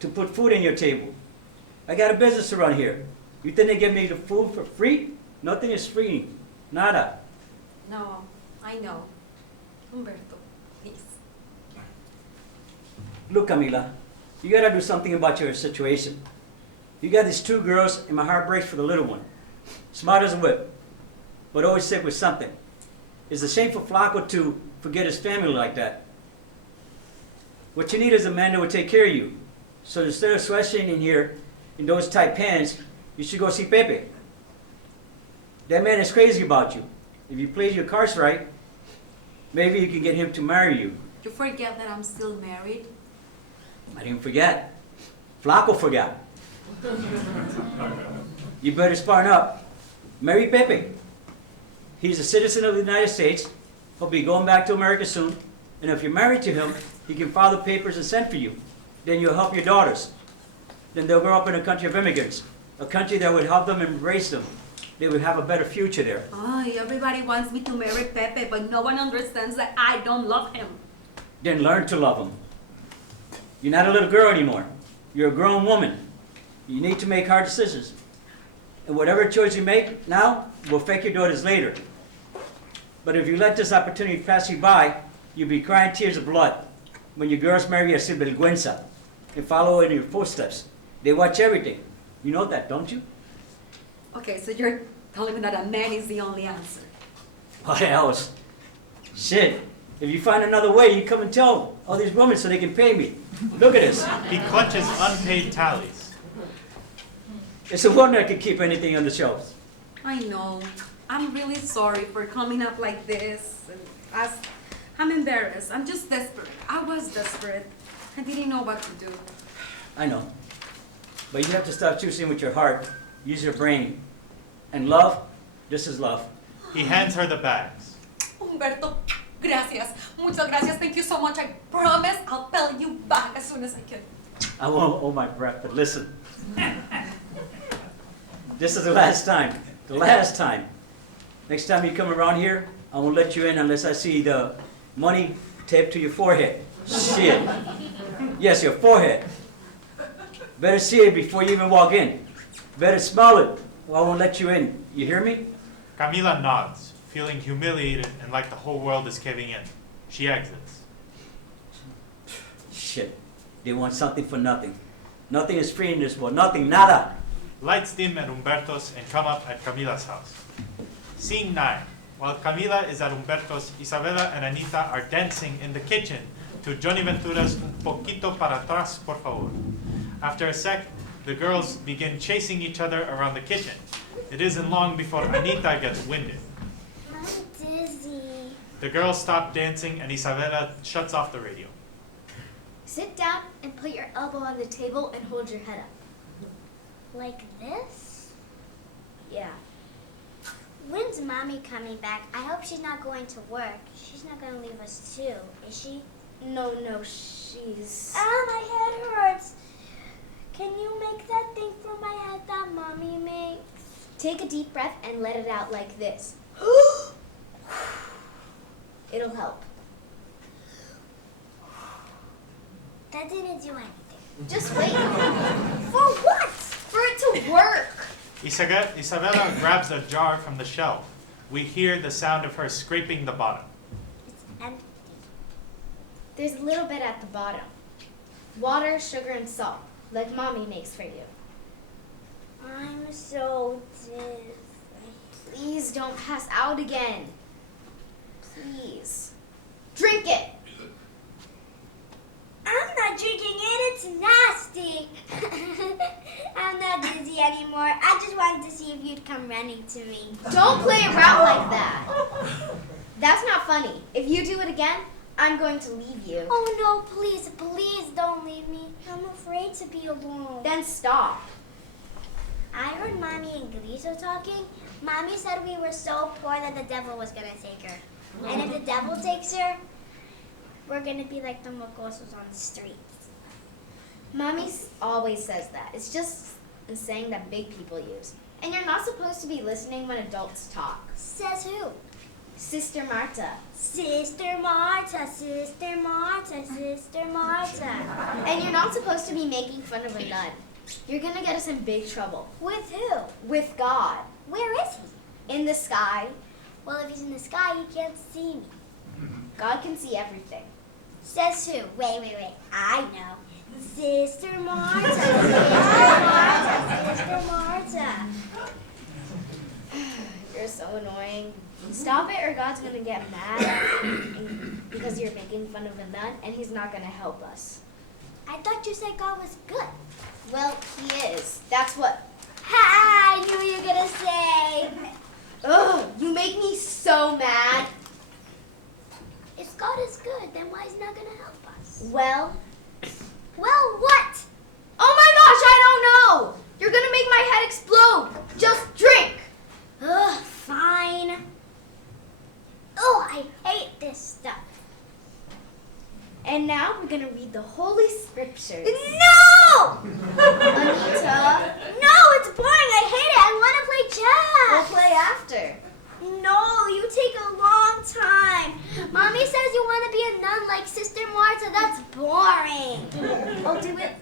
to put food in your table. I got a business to run here. You think they give me the food for free? Nothing is free. Nada. No, I know. Humberto, please. Look, Kamila, you gotta do something about your situation. You got these two girls, and my heart breaks for the little one. Smart as a whip, but always sick with something. It's a shame for Flaco to forget his family like that. What you need is a man that will take care of you. So instead of sweating in here in those tight pants, you should go see Pepe. That man is crazy about you. If you play your cards right, maybe you can get him to marry you. You forget that I'm still married? I didn't forget. Flaco forgot. You better spartan up. Marry Pepe. He's a citizen of the United States. He'll be going back to America soon. And if you're married to him, he can file the papers and send for you. Then you'll help your daughters. Then they'll grow up in a country of immigrants. A country that would help them embrace them. They would have a better future there. Oh, everybody wants me to marry Pepe, but no one understands that I don't love him. Then learn to love him. You're not a little girl anymore. You're a grown woman. You need to make hard decisions. And whatever choice you make now will affect your daughters later. But if you let this opportunity pass you by, you'll be crying tears of blood when your girls marry a sinvergüenza and follow in your footsteps. They watch everything. You know that, don't you? Okay, so you're telling me that a man is the only answer. What else? Shit. If you find another way, you come and tell all these women so they can pay me. Look at this. He clutches unpaid tallies. It's a wonder I could keep anything on the shelves. I know. I'm really sorry for coming up like this. And I'm embarrassed. I'm just desperate. I was desperate. I didn't know what to do. I know. But you have to stop choosing with your heart. Use your brain. And love, this is love. He hands her the bags. Humberto, gracias. Muchas gracias. Thank you so much. I promise I'll tell you back as soon as I can. I won't hold my breath, but listen. This is the last time. The last time. Next time you come around here, I won't let you in unless I see the money taped to your forehead. Shit. Yes, your forehead. Better see it before you even walk in. Better smell it, or I won't let you in. You hear me? Kamila nods, feeling humiliated and like the whole world is caving in. She exits. Shit. They want something for nothing. Nothing is free in this world. Nothing. Nada. Lights dim at Humberto's and come up at Camila's house. Scene 9. While Kamila is at Humberto's, Isabela and Anita are dancing in the kitchen to Johnny Ventura's Un Poquito Para Atrás, Por Favor. After a sec, the girls begin chasing each other around the kitchen. It isn't long before Anita gets winded. I'm dizzy. The girls stop dancing and Isabela shuts off the radio. Sit down and put your elbow on the table and hold your head up. Like this? Yeah. When's Mommy coming back? I hope she's not going to work. She's not going to leave us too, is she? No, she's... My head hurts. Can you make that thing for my head that Mommy makes? Take a deep breath and let it out like this. It'll help. That didn't do anything. Just wait. For what? For it to work. Isabella grabs a jar from the shelf. We hear the sound of her scraping the bottom. It's empty. There's a little bit at the bottom. Water, sugar, and salt, like Mommy makes for you. I'm so dizzy. Please don't pass out again. Please. Drink it. I'm not drinking it, it's nasty. I'm not dizzy anymore. I just wanted to see if you'd come running to me. Don't play around like that. That's not funny. If you do it again, I'm going to leave you. Oh no, please don't leave me. I'm afraid to be alone. Then stop. I heard Mommy and Griso talking. Mommy said we were so poor that the devil was gonna take her. And if the devil takes her, we're gonna be like the mocosos on the streets. Mommy always says that. It's just a saying that big people use. And you're not supposed to be listening when adults talk. Says who? Sister Marta. Sister Marta, Sister Marta, Sister Marta. And you're not supposed to be making fun of a nun. You're gonna get us in big trouble. With who? With God. Where is he? In the sky. Well, if he's in the sky, he can't see me. God can see everything. Says who? Wait. I know. Sister Marta, Sister Marta, Sister Marta. You're so annoying. Stop it or God's gonna get mad because you're making fun of a nun and he's not gonna help us. I thought you said God was good. Well, he is. That's what... Ha! I knew you were gonna say. Ugh, you make me so mad. If God is good, then why is he not gonna help us? Well, what? oh my gosh, I don't know. You're gonna make my head explode. Just drink. Ugh, fine. Oh, I hate this stuff. And now we're gonna read the Holy Scriptures. No! Anita, No, it's boring. I hate it. I want to play we'll jazz. play after. No, you take a long time. Mommy says you want to be a nun like Sister Marta. That's boring. I'll do it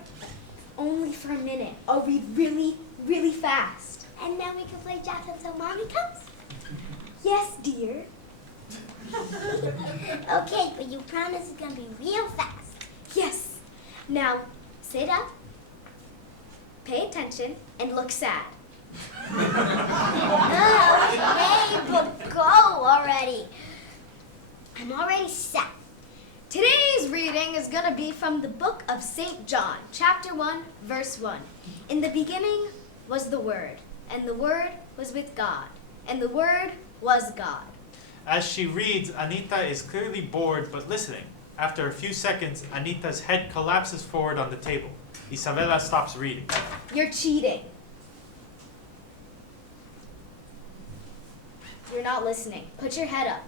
only for a minute. I'll read really, really fast. And then we can play jazz until Mommy comes. Yes, dear. Okay, but you promise it's going to be real fast. Yes. Now, sit up, pay attention, and look sad. Hey, but go already. I'm already set. Today's reading is going to be from the book of St. John, chapter 1, verse 1. In the beginning was the Word, and the Word was with God, and the Word was God. As she reads, Anita is clearly bored but listening. After a few seconds, Anita's head collapses forward on the table. Isabella stops reading. You're cheating. You're not listening. Put your head up.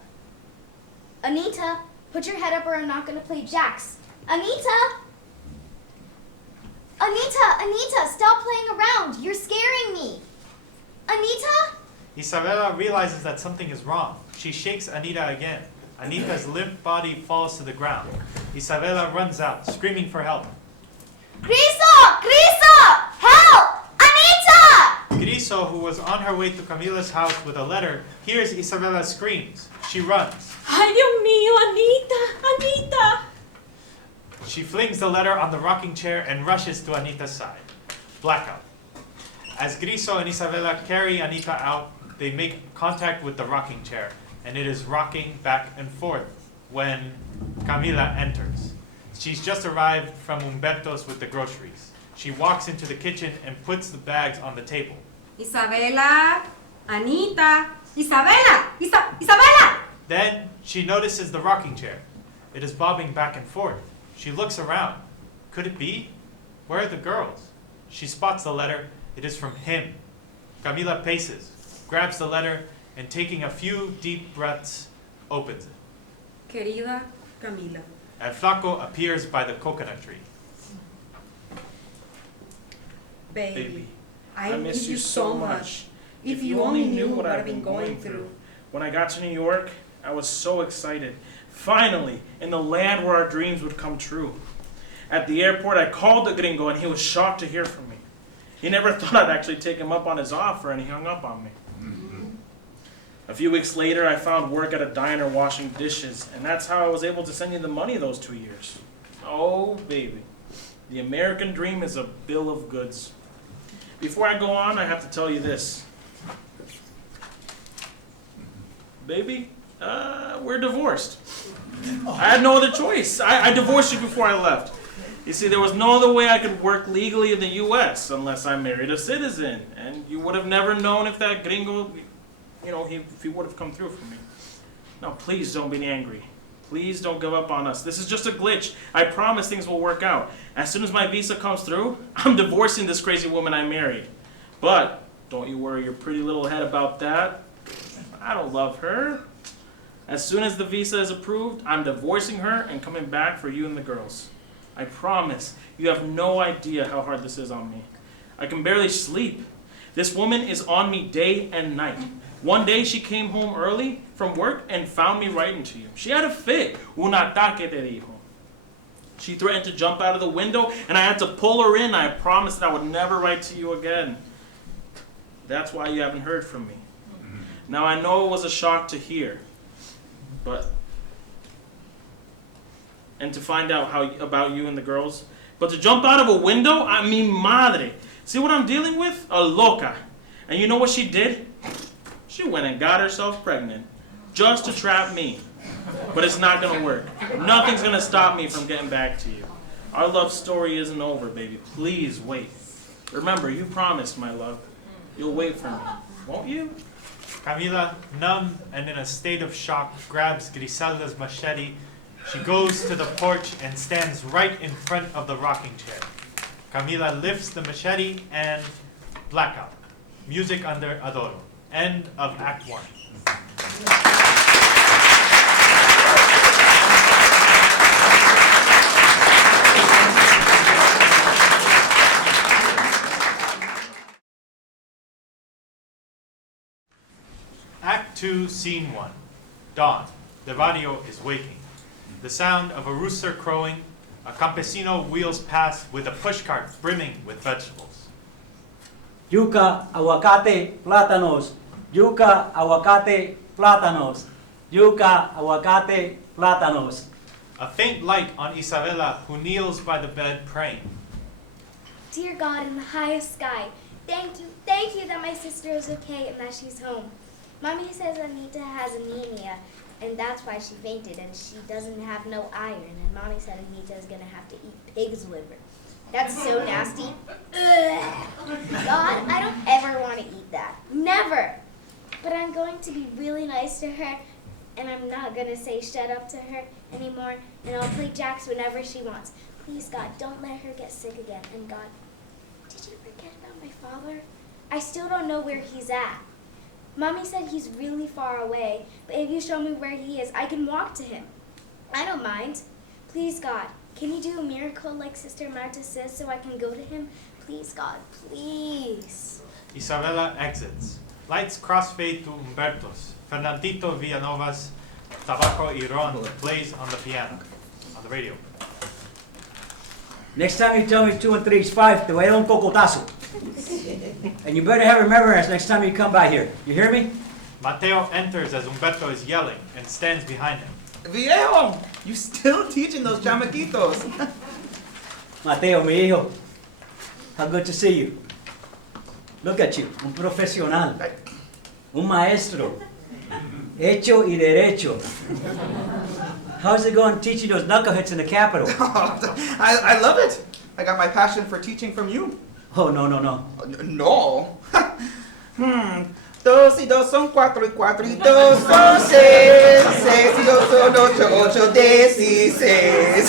Anita, put your head up or I'm not going to play jacks. Anita! Anita, stop playing around. You're scaring me. Anita? Isabella realizes that something is wrong. She shakes Anita again. Anita's limp body falls to the ground. Isabella runs out, screaming for help. Griso! Help! Anita! Griso, who was on her way to Camila's house with a letter, hears Isabella's screams. She runs. Ay, Dios mío, Anita, Anita. She flings the letter on the rocking chair and rushes to Anita's side. Blackout. As Griso and Isabella carry Anita out, they make contact with the rocking chair, and it is rocking back and forth when Kamila enters. She's just arrived from Umberto's with the groceries. She walks into the kitchen and puts the bags on the table. Isabella, Anita, Isabella! Then she notices the rocking chair. It is bobbing back and forth. She looks around. Could it be? Where are the girls? She spots the letter. It is from him. Kamila paces, grabs the letter, and taking a few deep breaths, opens it. Querida Kamila. And Flaco appears by the coconut tree. Baby, I miss you so much. If you only knew what I've been going through. When I got to New York, I was so excited. Finally, in the land where our dreams would come true. At the airport, I called the gringo and he was shocked to hear from me. He never thought I'd actually take him up on his offer and he hung up on me. A few weeks later, I found work at a diner washing dishes, and that's how I was able to send you the money those 2 years. Oh, baby. The American dream is a bill of goods. Before I go on, I have to tell you this. Baby, we're divorced. I had no other choice. I divorced you before I left. You see, there was no other way I could work legally in the U.S. unless I married a citizen. And you would have never known if that gringo, if he would have come through for me. Now, please don't be angry. Please don't give up on us. This is just a glitch. I promise things will work out. As soon as my visa comes through, I'm divorcing this crazy woman I married. But don't you worry your pretty little head about that. I don't love her. As soon as the visa is approved, I'm divorcing her and coming back for you and the girls. I promise. You have no idea how hard this is on me. I can barely sleep. This woman is on me day and night. One day she came home early from work and found me writing to you. She had a fit. Un ataque te dijo. She threatened to jump out of the window and I had to pull her in. I promised that I would never write to you again. That's why you haven't heard from me. Now I know it was a shock to hear, and to find out about you and the girls. But to jump out of a window, I mean madre. See what I'm dealing with? A loca. And you know what she did? She went and got herself pregnant just to trap me. But it's not going to work. Nothing's going to stop me from getting back to you. Our love story isn't over, baby. Please wait. Remember, you promised, my love. You'll wait for me, won't you? Kamila, numb and in a state of shock, grabs Griselda's machete. She goes to the porch and stands right in front of the rocking chair. Kamila lifts the machete and blackout. Music under Adoro. End of Act 1. Act 2, Scene 1. Dawn. The barrio is waking. The sound of a rooster crowing. A campesino wheels past with a pushcart brimming with vegetables. Yuca, aguacate, plátanos. Yuca, aguacate, plátanos. Yuca, aguacate, plátanos. A faint light on Isabella, who kneels by the bed praying. Dear God in the highest sky, thank you that my sister is okay and that she's home. Mommy says Anita has anemia, and that's why she fainted, and she doesn't have no iron. And Mommy said Anita is going to have to eat pig's liver. That's so nasty. Ugh. God, I don't ever want to eat that. Never. But I'm going to be really nice to her, and I'm not going to say shut up to her anymore, and I'll play jacks whenever she wants. Please, God, don't let her get sick again. And God, did you forget about my father? I still don't know where he's at. Mommy said he's really far away, but if you show me where he is, I can walk to him. I don't mind. Please, God, can you do a miracle like Sister Marta says so I can go to him? Please, God, please. Isabella exits. Lights crossfade to Humberto's. Fernandito Villanova's Tabaco y Ron plays on the piano, on the radio. Next time you tell me 2 and 3 is 5, te voy a dar un cocotazo. And you better have remembrance next time you come by here. You hear me? Mateo enters as Humberto is yelling and stands behind him. Viejo, you still teaching those chamaquitos? Mateo, mi hijo. How good to see you. Look at you, un profesional. Un maestro. Hecho y derecho. How's it going teaching those knuckleheads in the Capitol? I love it. I got my passion for teaching from you. Oh, no. No. Dos y dos son cuatro y cuatro y dos son seis. Seis y dos son ocho, ocho, 16.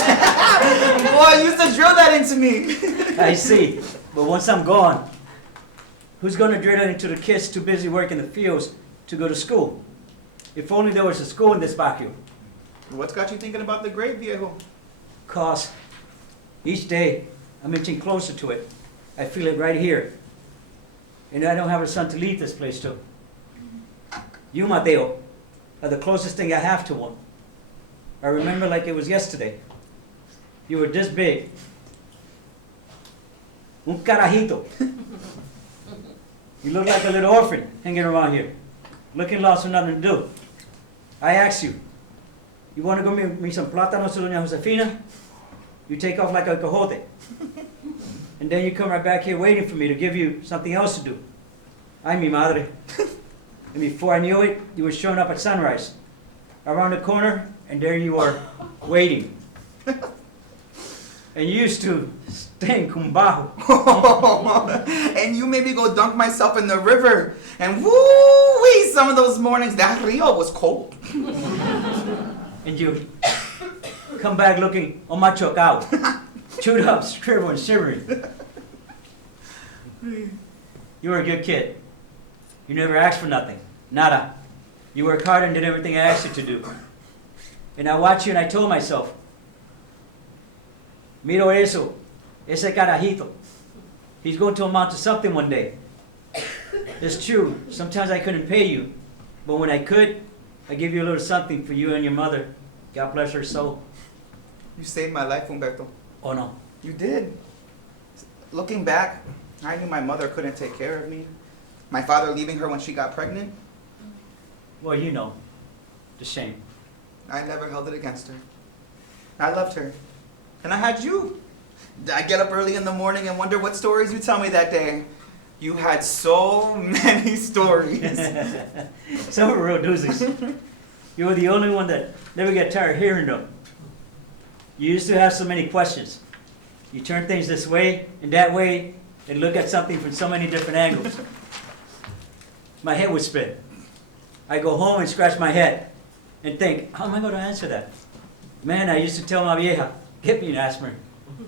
Boy, you used to drill that into me. I see. But once I'm gone, who's going to drill it into the kids too busy working the fields to go to school. If only there was a school in this barrio. What's got you thinking about the grave, viejo? Cause each day I'm inching closer to it. I feel it right here. And I don't have a son to leave this place to. You, Mateo, are the closest thing I have to one. I remember like it was yesterday. You were this big. Un carajito. You look like a little orphan hanging around here, looking lost with nothing to do. I asked you, you want to go me some plátanos to Doña Josefina? You take off like a cojote. And then you come right back here waiting for me to give you something else to do. Ay, mi madre. And before I knew it, you were showing up at sunrise. Around the corner, and there you are, waiting. And you used to stink cumbajo. And you made me go dunk myself in the river. And woo-wee, some of those mornings, that rio was cold. And you come back looking macho out, chewed up, scribbling, shivering. You were a good kid. You never asked for nothing. Nada. You worked hard and did everything I asked you to do. And I watched you and I told myself, miro eso, ese carajito. He's going to amount to something one day. It's true, sometimes I couldn't pay you, but when I could, I give you a little something for you and your mother. God bless her soul. You saved my life, Humberto. Oh no. You did. Looking back, I knew my mother couldn't take care of me. My father leaving her when she got pregnant. Well, you know, the shame. I never held it against her. I loved her. And I had you. I get up early in the morning and wonder what stories you tell me that day. You had so many stories. Some were real doozies. You were the only one that never got tired of hearing them. You used to have so many questions. You turn things this way and that way and look at something from so many different angles. My head would spin. I go home and scratch my head and think, how am I going to answer that? Man, I used to tell my vieja, get me an aspirin.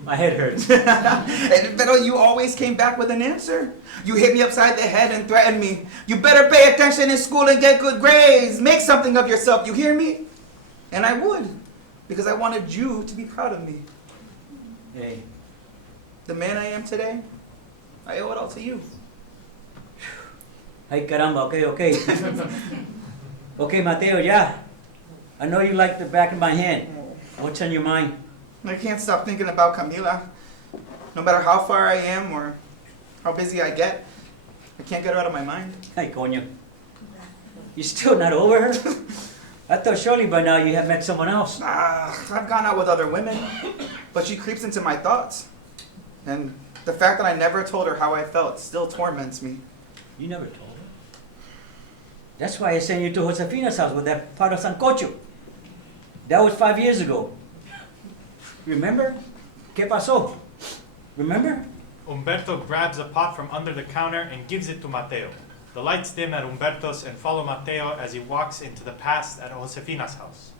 My head hurts. But you always came back with an answer. You hit me upside the head and threatened me. You better pay attention in school and get good grades. Make something of yourself. You hear me? And I would, because I wanted you to be proud of me. Hey, The man I am today, I owe it all to you. ay caramba, okay. Okay, Mateo, yeah. I know you like the back of my hand. What's on your mind? I can't stop thinking about Kamila. No matter how far I am or how busy I get, I can't get her out of my mind. Ay, coño. You still not over her? I thought surely by now you have met someone else. I've gone out with other women, but she creeps into my thoughts. And the fact that I never told her how I felt still torments me. You never told her. That's why I sent you to Josefina's house with that pot of sancocho. That was 5 years ago. Remember? ¿Qué pasó? Remember? Humberto grabs a pot from under the counter and gives it to Mateo. The lights dim at Humberto's and follow Mateo as he walks into the past at Josefina's house,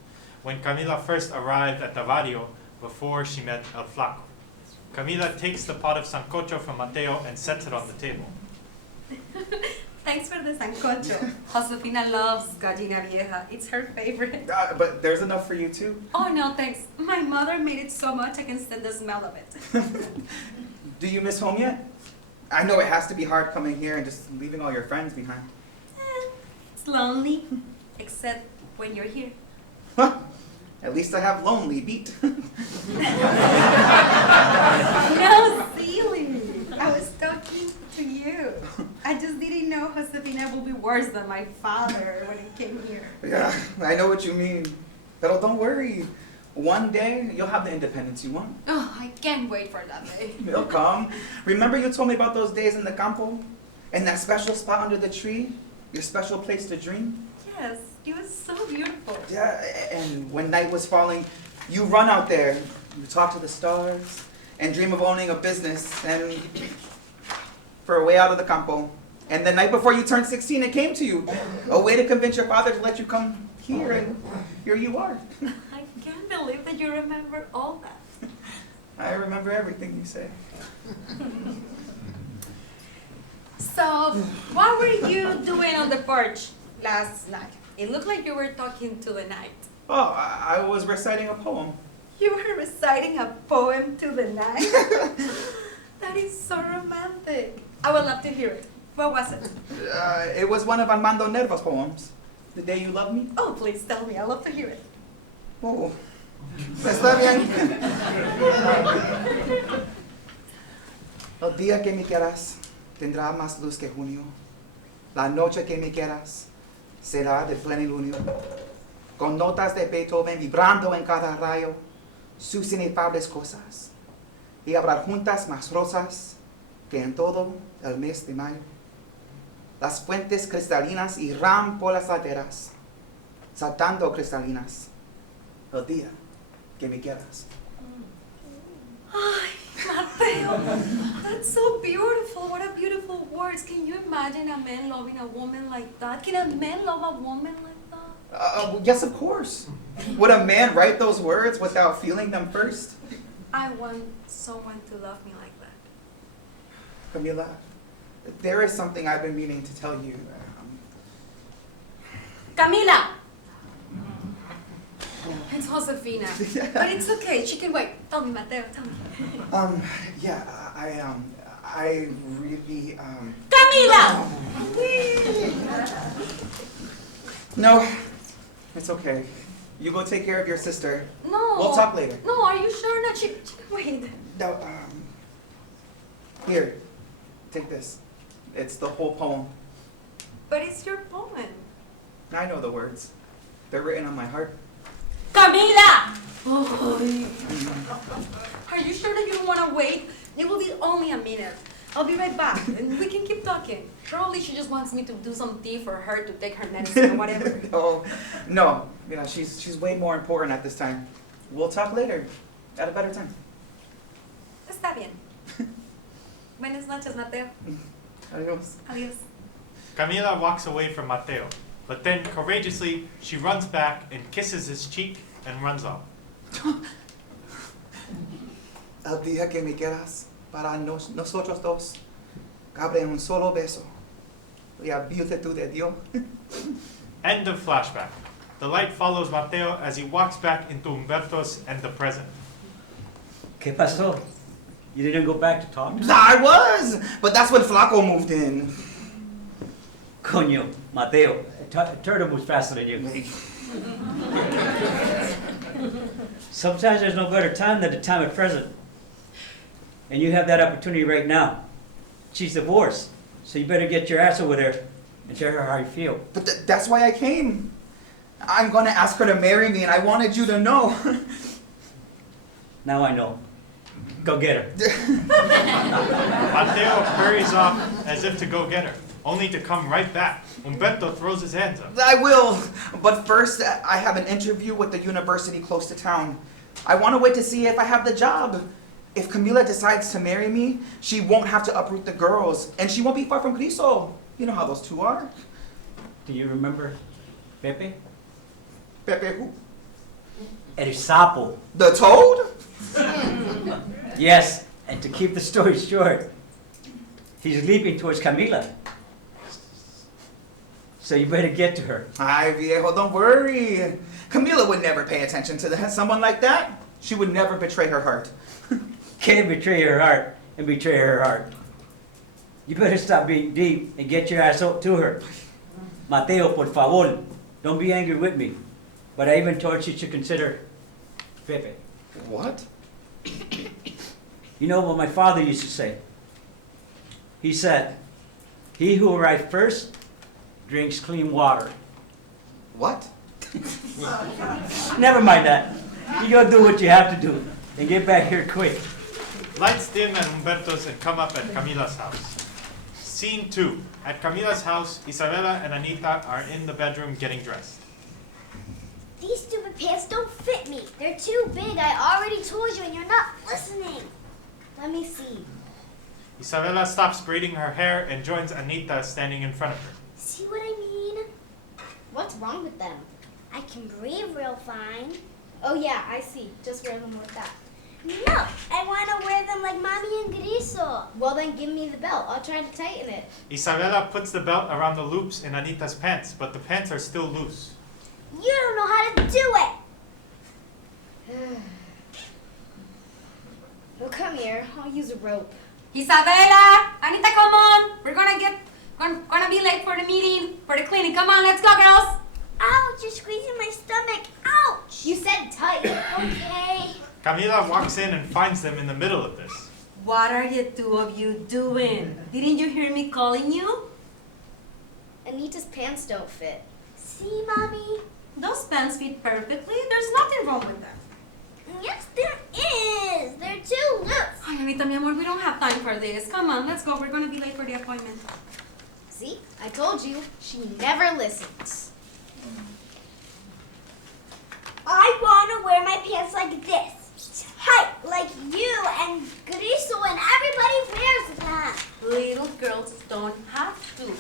when Kamila first arrived at the barrio before she met El Flaco. Kamila takes the pot of sancocho from Mateo and sets it on the table. Thanks for the sancocho. Josefina loves gallina vieja. It's her favorite. But there's enough for you too. Oh no, thanks. My mother made it so much I can stand the smell of it. Do you miss home yet? I know it has to be hard coming here and just leaving all your friends behind. It's lonely, except when you're here. Huh? At least I have lonely beat. No, silly. I was talking to you. I just didn't know Josefina will be worse than my father when he came here. Yeah, I know what you mean. But don't worry. One day, you'll have the independence you want. Oh, I can't wait for that day. It'll come. Remember you told me about those days in the campo? In that special spot under the tree? Your special place to dream? Yes, it was so beautiful. Yeah, and when night was falling, you run out there, you talk to the stars, and dream of owning a business, and for a way out of the campo. And the night before you turned 16, it came to you. A way to convince your father to let you come here, and here you are. I can't believe that you remember all that. I remember everything you say. So, what were you doing on the porch? last night? It looked like you were talking to the night. Oh, I was reciting a poem. You were reciting a poem to the night? That is so romantic. I would love to hear it. What was it? It was one of Armando Nerva's poems. The Day You Love Me. Oh, please tell me. I love to hear it. Oh, está bien. El día que me quieras tendrá más luz que junio. La noche que me quieras será de plenilunio. Con notas de Beethoven vibrando en cada rayo, sus inefables cosas. Y habrá juntas más rosas que en todo el mes de mayo. Las fuentes cristalinas irán por las laderas, saltando cristalinas. El día que me quieras. Ay, Mateo, that's so beautiful. What a beautiful words. Can you imagine a man loving a woman like that? Can a man love a woman like that? Yes, of course. Would a man write those words without feeling them first? I want someone to love me like that. Kamila, there is something I've been meaning to tell you. Camila! It's Josefina. But it's okay. She can wait. Tell me, Mateo. Tell me. Yeah, I really, Camila! No, it's okay. You go take care of your sister. No. We'll talk later. No, are you sure not? She can wait. No, here, take this. It's the whole poem. But it's your poem. I know the words. They're written on my heart. Camila! Are you sure that you don't want to wait? It will be only a minute. I'll be right back, and we can keep talking. Probably she just wants me to do some tea for her to take her medicine or whatever. No, you know, she's way more important at this time. We'll talk later, at a better time. Está bien. Buenas noches, Mateo. Adios. Adios. Camila walks away from Mateo, but then courageously she runs back and kisses his cheek and runs off. El día que me quieras para nosotros dos, cabe un solo beso. La virtud de Dios. End of flashback. The light follows Mateo as he walks back into Humberto's and the present. ¿Qué pasó? You didn't go back to talk to him? I was, but that's when Flaco moved in. Coño, Mateo, turtle moves faster than you. Sometimes there's no better time than the time at present. And you have that opportunity right now. She's divorced, so you better get your ass over there and tell her how you feel. But that's why I came. I'm going to ask her to marry me, and I wanted you to know. Now I know. Go get her. Mateo hurries off as if to go get her, only to come right back. Humberto throws his hands up. I will, but first I have an interview with the university close to town. I want to wait to see if I have the job. If Kamila decides to marry me, she won't have to uproot the girls, and she won't be far from Griso. You know how those two are. Do you remember Pepe? Pepe who? El Sapo. The toad? Yes, and to keep the story short, he's leaping towards Kamila. So you better get to her. Ay, viejo, don't worry. Kamila would never pay attention to someone like that. She would never betray her heart. Can't betray her heart and betray her heart. You better stop being deep and get your ass up to her. Mateo, por favor, don't be angry with me. But I even told you to consider Pepe. What? You know what my father used to say? He said, he who arrives first drinks clean water. What? Never mind that. You go do what you have to do and get back here quick. Lights dim at Humberto's and come up at Camila's house. Scene 2. At Camila's house, Isabela and Anita are in the bedroom getting dressed. These stupid pants don't fit me. They're too big. I already told you and you're not listening. Let me see. Isabela stops braiding her hair and joins Anita standing in front of her. See what I mean? What's wrong with them? I can breathe real fine. Oh yeah, I see. Just wear them like that. No, I want to wear them like Mommy and Griso. Well, then give me the belt. I'll try to tighten it. Isabela puts the belt around the loops in Anita's pants, but the pants are still loose. You don't know how to do it. Well, come here. I'll use a rope. Isabela, Anita, come on. We're gonna be late for the meeting, for the clinic. Come on, let's go, girls. Ouch, you're squeezing my stomach. Ouch. You said tight. Okay. Camila walks in and finds them in the middle of this. What are the two of you doing? Didn't you hear me calling you? Anita's pants don't fit. See, Mommy? Those pants fit perfectly. There's nothing wrong with them. Yes, there is. They're too loose. Ay, Anita, mi amor, we don't have time for this. Come on, let's go. We're gonna be late for the appointment. See? I told you. She never listens. I want to wear my pants like this. Tight, like you and Griso and everybody wears them. Little girls don't have to.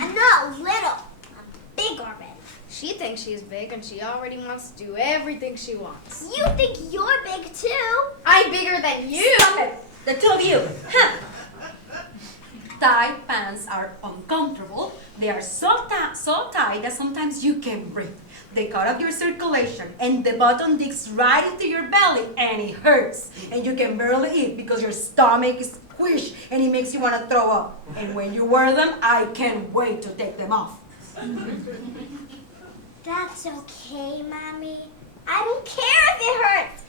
And not little. I'm big already. She thinks she's big and she already wants to do everything she wants. You think you're big too? I'm bigger than you! Stop it! The two of you! Huh. Tight pants are uncomfortable. They are so tight that sometimes you can breathe. They cut off your circulation and the bottom digs right into your belly and it hurts. And you can barely eat because your stomach is squished and it makes you want to throw up. And when you wear them, I can't wait to take them off. That's okay, Mommy. I don't care if it hurts.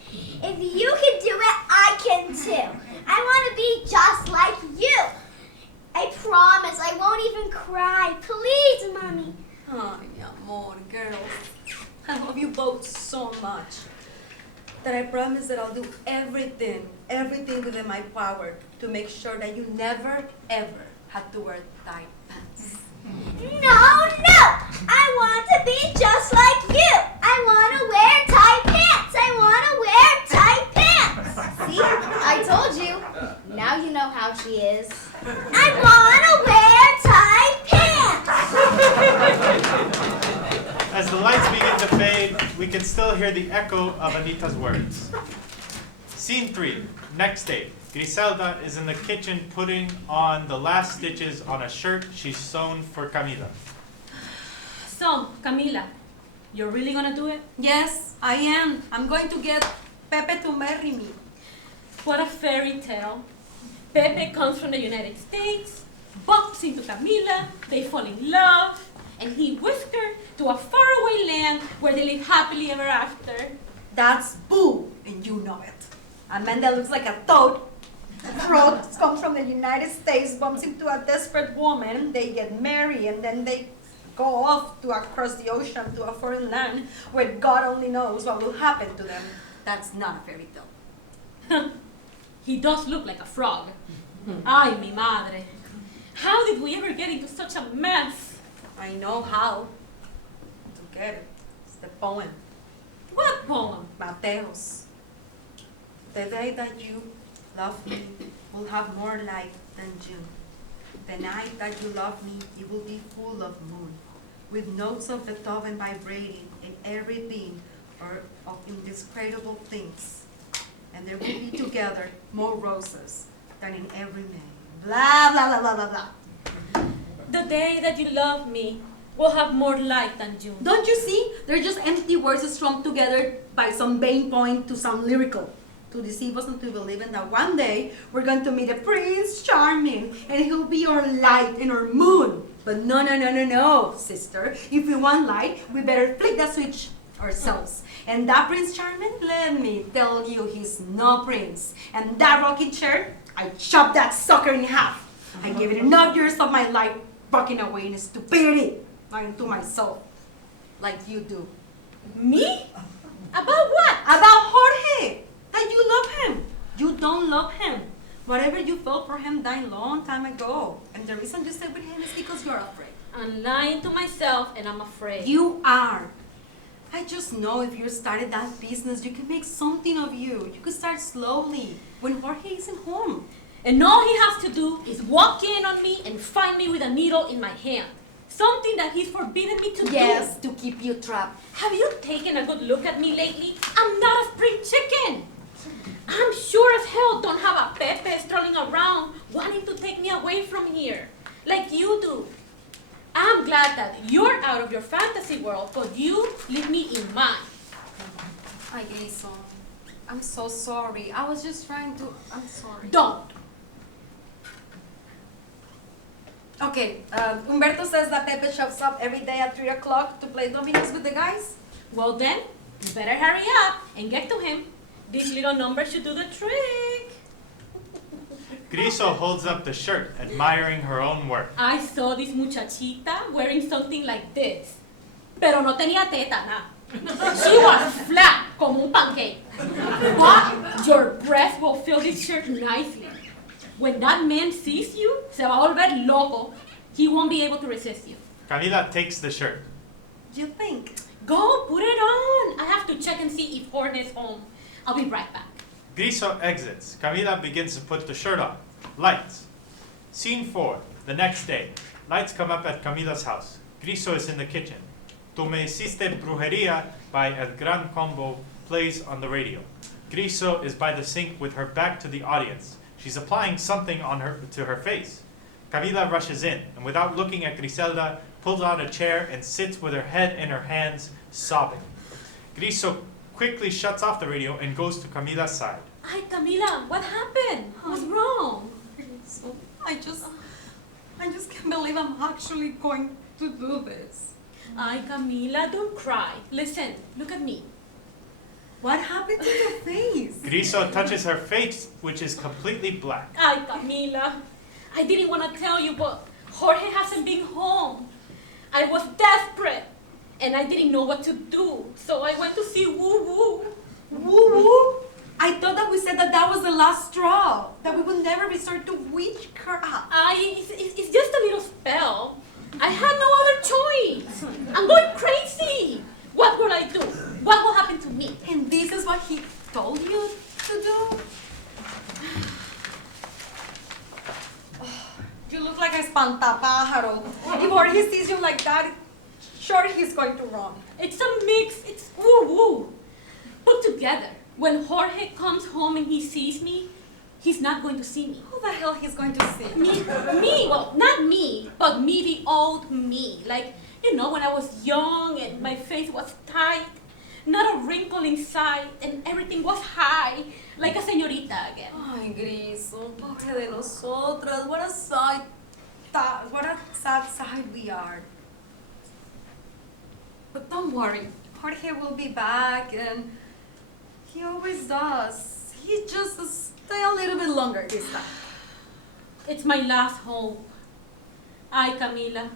If you can do it, I can too. I want to be just like you. I promise I won't even cry. Please, Mommy. Ay, mi amor, girls. I love you both so much that I promise that I'll do everything within my power to make sure that you never, ever have to wear tight pants. No! I want to be just like you. I want to wear tight pants. I want to wear tight pants. See? I told you. Now you know how she is. I want to wear tight pants. As the lights begin to fade, we can still hear the echo of Anita's words. Scene 3, next day. Griselda is in the kitchen putting on the last stitches on a shirt she's sewn for Camila. So, Camila, you're really gonna do it? Yes, I am. I'm going to get Pepe to marry me. What a fairy tale. Pepe comes from the United States, bumps into Camila, they fall in love, and he whisks her to a faraway land where they live happily ever after. That's boo, and you know it. A man that looks like a toad, frog, comes from the United States, bumps into a desperate woman, they get married, and then they go off to across the ocean to a foreign land where God only knows what will happen to them. That's not a fairy tale. He does look like a frog. Ay, mi madre. How did we ever get into such a mess? I know how to get it. It's the poem. What poem? Mateos. The day that you love me will have more light than June. The night that you love me, it will be full of moon, with notes of Beethoven vibrating in every beam or of indescribable things. And there will be together more roses than in every May. Blah, blah, blah, blah, blah, blah. The day that you love me will have more light than June. Don't you see? They're just empty words strung together by some vain point to sound lyrical, to deceive us into believing that one day we're going to meet a Prince Charming and he'll be our light and our moon. But no, sister. If we want light, we better flick that switch ourselves. And that Prince Charming, let me tell you, he's no prince. And that rocking chair, I chopped that sucker in half. I gave it enough years of my life rocking away in stupidity, lying to myself, like you do. Me? About what? About Jorge, that you love him. You don't love him. Whatever you felt for him died long time ago. And the reason you stay with him is because you're afraid. I'm lying to myself and I'm afraid. You are. I just know if you started that business, you can make something of you. You could start slowly when Jorge isn't home. And all he has to do is walk in on me and find me with a needle in my hand. Something that he's forbidden me to do. Yes, to keep you trapped. Have you taken a good look at me lately? I'm not a spring chicken. sure as hell don't have a Pepe strolling around wanting to take me away from here, like you do. I'm glad that you're out of your fantasy world, but you leave me in mine. Ay, Griso, I'm so sorry. I was just trying to, I'm sorry. Don't. Okay, Humberto says that Pepe shows up every day at 3 o'clock to play dominoes with the guys. Well then, you better hurry up and get to him. This little number should do the trick. Griso holds up the shirt, admiring her own work. I saw this muchachita wearing something like this. Pero no tenía teta, nah. She was flat como un pancake. But your breast will fill this shirt nicely. When that man sees you, se va a volver loco. He won't be able to resist you. Kamila takes the shirt. You think? Go, put it on. I have to check and see if Jorge's home. I'll be right back. Griso exits. Kamila begins to put the shirt on. Lights. Scene 4. The next day. Lights come up at Camila's house. Griso is in the kitchen. Tu me hiciste brujería by El Gran Combo plays on the radio. Griso is by the sink with her back to the audience. She's applying something to her face. Kamila rushes in, and without looking at Griselda, pulls out a chair and sits with her head in her hands, sobbing. Griso quickly shuts off the radio and goes to Camila's side. Ay, Camila, what happened? What's wrong? So I just can't believe I'm actually going to do this. Ay, Camila, don't cry. Listen, look at me. What happened to your face? Griso touches her face, which is completely black. Ay, Camila, I didn't want to tell you, but Jorge hasn't been home. I was desperate, and I didn't know what to do, so I went to see Woo Woo. Woo woo? I thought that we said that that was the last straw, that we would never resort to witchcraft. It's just a little spell. I had no other choice. I'm going crazy. What will I do? What will happen to me? And this is what he told you to do? You look like a espantapájaro. If Jorge sees you like that, sure he's going to run. It's a mix. It's Woo Woo. Put together. When Jorge comes home and he sees me, he's not going to see me. Who the hell he's going to see? Me, well, not me, but me, the old me. Like, you know, when I was young and my face was tight, not a wrinkle inside, and everything was high, like a señorita again. Ay, Griso, pobre de nosotras. What a sad side we are. But don't worry, Jorge will be back, and he always does. He just stay a little bit longer this time. It's my last hope. Ay, Camila,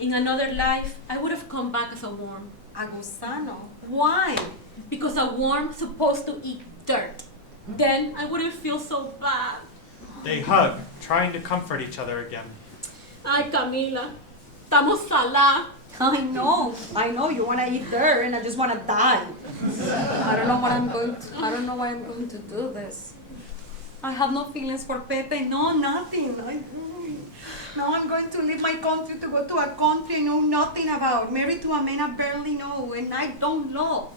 in another life, I would have come back as a worm. A gusano. Why? Because a worm's supposed to eat dirt. Then I wouldn't feel so bad. They hug, trying to comfort each other again. Ay, Camila, estamos salá. I know you want to eat dirt and I just want to die. I don't know why I'm going to do this. I have no feelings for Pepe, no, nothing. Now I'm going to leave my country to go to a country I know nothing about, married to a man I barely know and I don't love.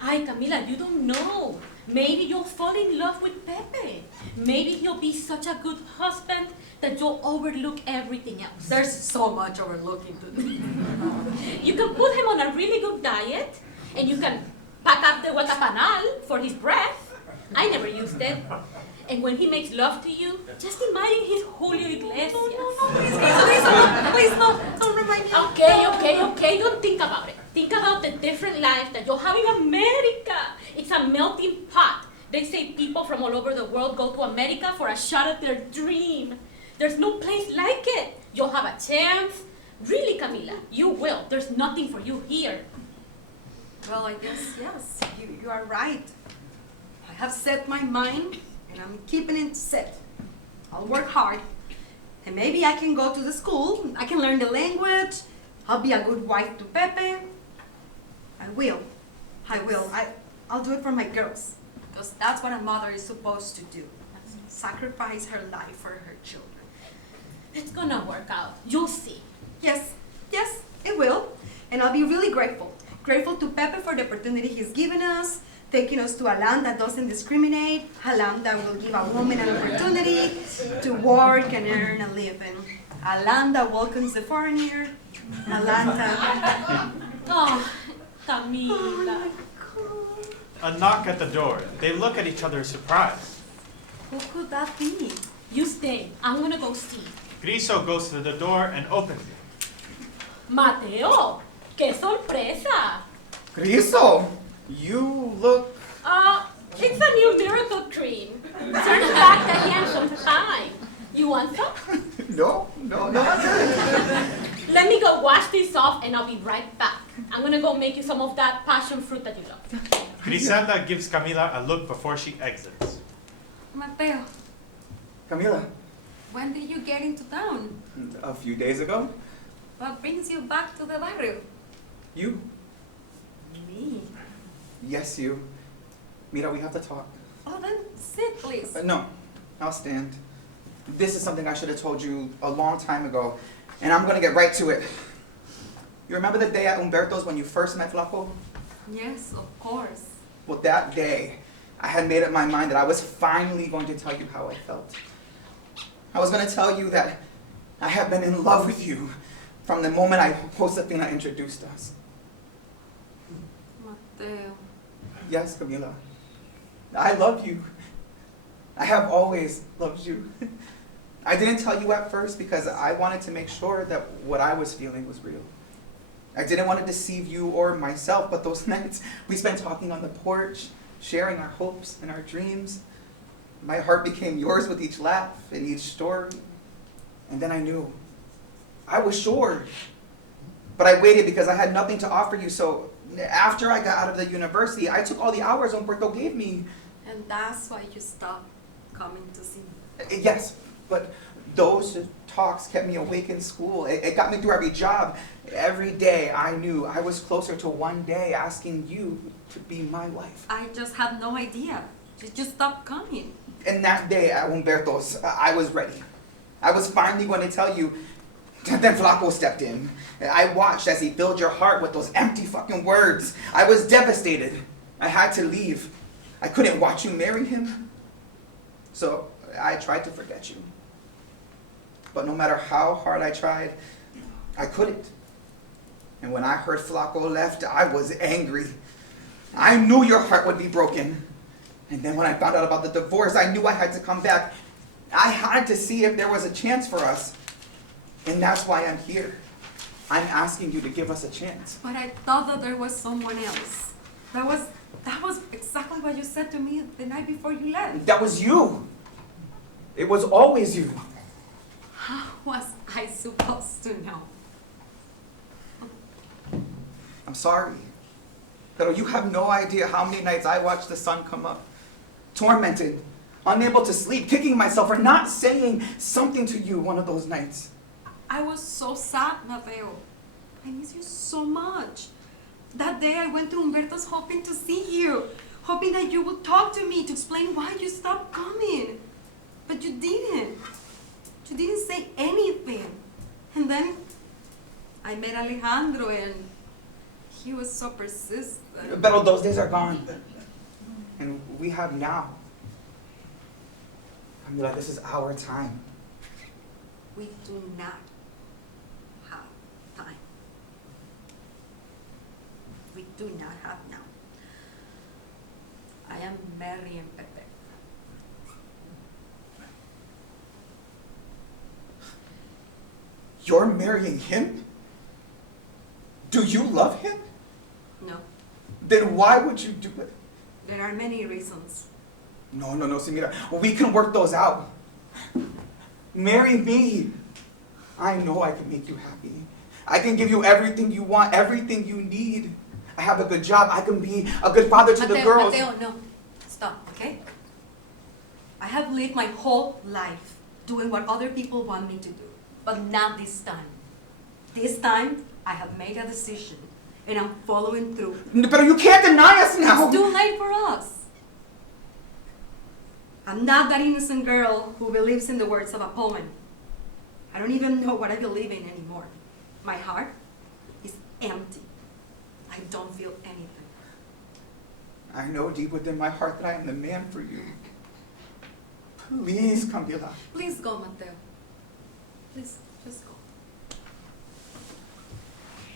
Ay, Camila, you don't know. Maybe you'll fall in love with Pepe. Maybe he'll be such a good husband that you'll overlook everything else. There's so much overlooking to do. You can put him on a really good diet, and you can pack up the guatapanal for his breath. I never used it. And when he makes love to you, just imagine his Julio Iglesias. Please, no, don't remind me. Okay, don't think about it. Think about the different lives that you'll have in America. It's a melting pot. They say people from all over the world go to America for a shot at their dream. There's no place like it. You'll have a chance. Really, Camila, you will. There's nothing for you here. Well, I guess, yes, you are right. I have set my mind, and I'm keeping it set. I'll work hard, and maybe I can go to the school. I can learn the language. I'll be a good wife to Pepe. I will. I'll do it for my girls, because that's what a mother is supposed to do. Sacrifice her life for her children. It's gonna work out. You'll see. Yes, it will. And I'll be really grateful. Grateful to Pepe for the opportunity he's given us, taking us to a land that doesn't discriminate, a land that will give a woman an opportunity to work and earn a living, a land that welcomes the foreigner, a land that... Oh, Camila. A knock at the door. They look at each other surprised. Who could that be? You stay. I'm gonna go see. Griso goes to the door and opens it. Mateo, qué sorpresa. Griso, you look... It's a new miracle cream. Turns back the handsome time. You want some? No, I'm good. Let me go wash this off and I'll be right back. I'm gonna go make you some of that passion fruit that you love. Griselda gives Kamila a look before she exits. Mateo, Kamila, when did you get into town? a few days ago, What brings you back to the barrio? you, Me? yes you. Mira, we have to talk. Oh, then sit, please. No, I'll stand. This is something I should have told you a long time ago, and I'm gonna get right to it. You remember the day at Humberto's when you first met Flaco? Yes, of course. Well, that day, I had made up my mind that I was finally going to tell you how I felt. I was going to tell you that I have been in love with you from the moment Josefina introduced us. Mateo. Yes, Camila. I love you. I have always loved you. I didn't tell you at first because I wanted to make sure that what I was feeling was real. I didn't want to deceive you or myself, but those nights we spent talking on the porch, sharing our hopes and our dreams. My heart became yours with each laugh and each story. And then I knew. I was sure. But I waited because I had nothing to offer you, so after I got out of the university, I took all the hours Humberto gave me. And that's why you stopped coming to see me. Yes, but those talks kept me awake in school. It got me through every job. Every day I knew I was closer to one day asking you to be my wife. I just had no idea. You just stopped coming. And that day at Humberto's, I was ready. I was finally going to tell you. Then Flaco stepped in. I watched as he filled your heart with those empty fucking words. I was devastated. I had to leave. I couldn't watch you marry him. So I tried to forget you. But no matter how hard I tried, I couldn't. And when I heard Flaco left, I was angry. I knew your heart would be broken. And then when I found out about the divorce, I knew I had to come back. I had to see if there was a chance for us. And that's why I'm here. I'm asking you to give us a chance. But I thought that there was someone else. That was exactly what you said to me the night before you left. That was you. It was always you. How was I supposed to know? I'm sorry. But you have no idea how many nights I watched the sun come up. Tormented, unable to sleep, kicking myself for not saying something to you one of those nights. I was so sad, Mateo. I miss you so much. That day I went to Humberto's hoping to see you, hoping that you would talk to me to explain why you stopped coming. But you didn't. You didn't say anything. And then I met Alejandro and he was so persistent. But those days are gone. And we have now. Camila, this is our time. We do not have time. We do not have now. I am marrying Pepe. You're marrying him? Do you love him? No, Then why would you do it? there are many reasons. No, Samira. We can work those out. Marry me. I know I can make you happy. I can give you everything you want, everything you need. I have a good job. I can be a good father to the girls. Mateo, no. Stop, okay? I have lived my whole life doing what other people want me to do. But not this time. This time, I have made a decision. And I'm following through. But you can't deny us now. It's too late for us. I'm not that innocent girl who believes in the words of a poem. I don't even know what I believe in anymore. My heart is empty. I don't feel anything. I know deep within my heart that I am the man for you. Please, Kamila. Please go, Mateo. Please, just go.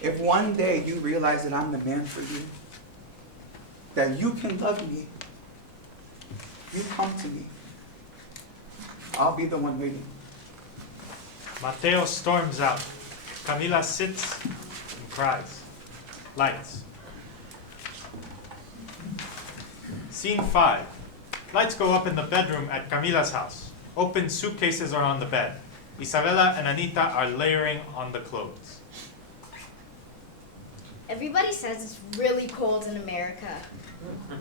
If one day you realize that I'm the man for you, that you can love me, you come to me. I'll be the one waiting. Mateo storms out. Kamila sits and cries. Lights. Scene 5. Lights go up in the bedroom at Camila's house. Open suitcases are on the bed. Isabela and Anita are layering on the clothes. Everybody says it's really cold in America.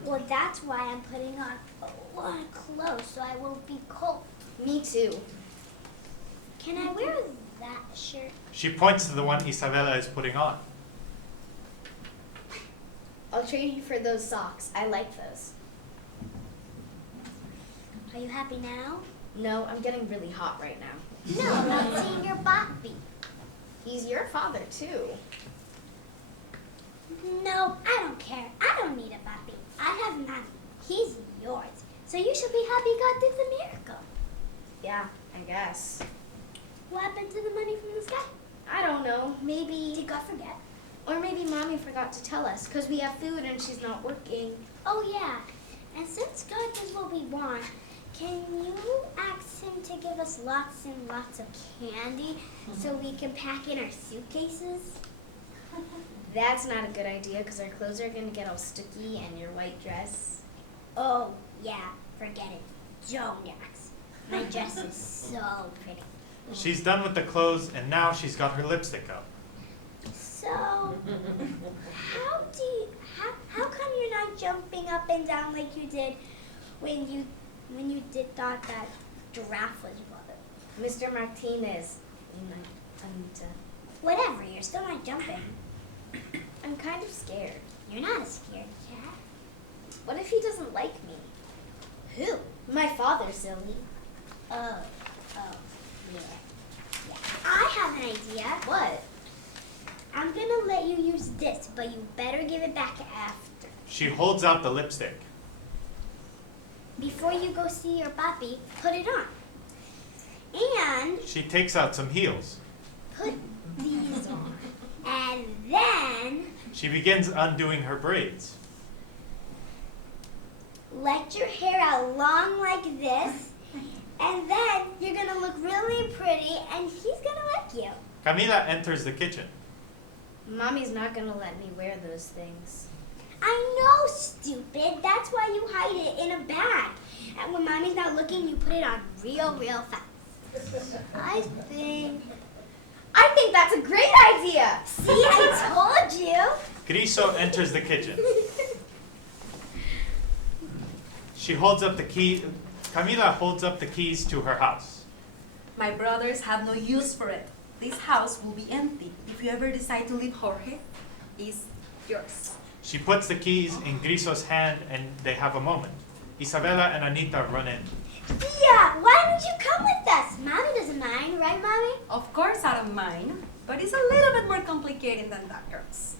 Well, that's why I'm putting on a lot of clothes so I won't be cold. Me too. Can I wear that shirt? She points to the one Isabela is putting on. I'll trade you for those socks. I like those. Are you happy now? No, I'm getting really hot right now. No, I'm seeing your body. He's your father too. No, I don't care. I don't need a papi. I have money. He's yours. So you should be happy God did the miracle. Yeah, I guess. What happened to the money from the sky? I don't know. Did Maybe, God forget? or maybe Mommy forgot to tell us because we have food and she's not working. Oh yeah. And since God does what we want, can you ask him to give us lots and lots of candy so we can pack in our suitcases? That's not a good idea because our clothes are going to get all sticky and your white dress. Oh yeah, forget it. Don't ask. My dress is so pretty. She's done with the clothes and now she's got her lipstick up. So, how come you're not jumping up and down like you did when you thought that giraffe was brother? Mr. Martinez. Anita. Whatever, you're still not jumping. I'm kind of scared. You're not a scared cat. What if he doesn't like me? Who? My father, silly. Oh, yeah. I have an idea. What? I'm gonna let you use this, but you better give it back after. She holds out the lipstick. Before you go see your papi, put it on. And She takes out some heels. put these on. And then She begins undoing her braids. let your hair out long like this. And then you're gonna look really pretty and he's gonna like you. Kamila enters the kitchen. Mommy's not going to let me wear those things. I know, stupid. That's why you hide it in a bag. And when mommy's not looking, you put it on real fast. I think that's a great idea. See, I told you. Griso enters the kitchen. She holds up the key. Kamila holds up the keys to her house. My brothers have no use for it. This house will be empty. If you ever decide to leave, Jorge is yours. She puts the keys in Griso's hand and they have a moment. Isabela and Anita run in. Yeah, why don't you come with us? Mommy doesn't mind, right, Mommy? Of course, I don't mind, but it's a little bit more complicated than that, girls.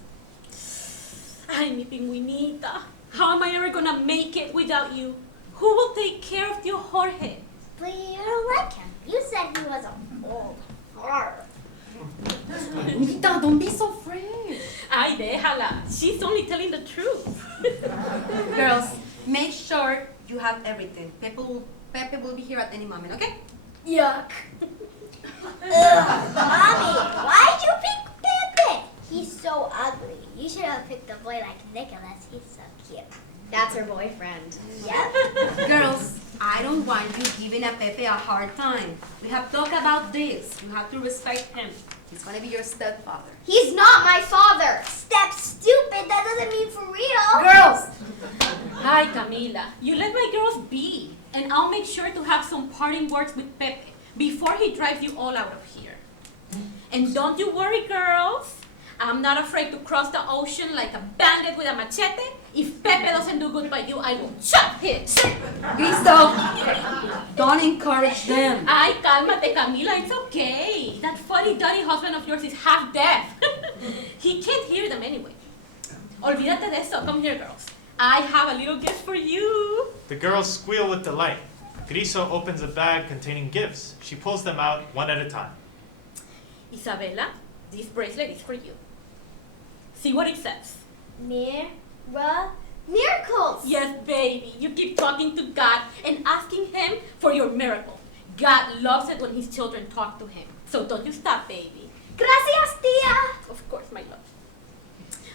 Ay, mi pingüinita. How am I ever gonna make it without you? Who will take care of you, Jorge? But you don't like him. You said he was a old heart. Anita, don't be so fresh. Ay, déjala. She's only telling the truth. Girls, make sure you have everything. Pepe will be here at any moment, okay? Yuck. Ugh, Mommy, why'd you pick Pepe? He's so ugly. You should have picked a boy like Nicholas. He's so cute. That's her boyfriend. Yep. Girls, I don't want you giving a Pepe a hard time. We have talked about this. You have to respect him. He's gonna be your stepfather. He's not my father. Step stupid. That doesn't mean for real. Girls! Hi, Camila. You let my girls be. And I'll make sure to have some parting words with Pepe before he drives you all out of here. And don't you worry, girls. I'm not afraid to cross the ocean like a bandit with a machete. If Pepe doesn't do good by you, I will chop him. Cristo, don't encourage them. Ay, cálmate, Camila. It's okay. That fuddy-duddy husband of yours is half deaf. He can't hear them anyway. Olvídate de eso. Come here, girls. I have a little gift for you. The girls squeal with delight. Griso opens a bag containing gifts. She pulls them out one at a time. Isabella, this bracelet is for you. See what it says. Miracles! Yes, baby. You keep talking to God and asking Him for your miracle. God loves it when His children talk to Him. So don't you stop, baby. Gracias, tía! Of course, my love.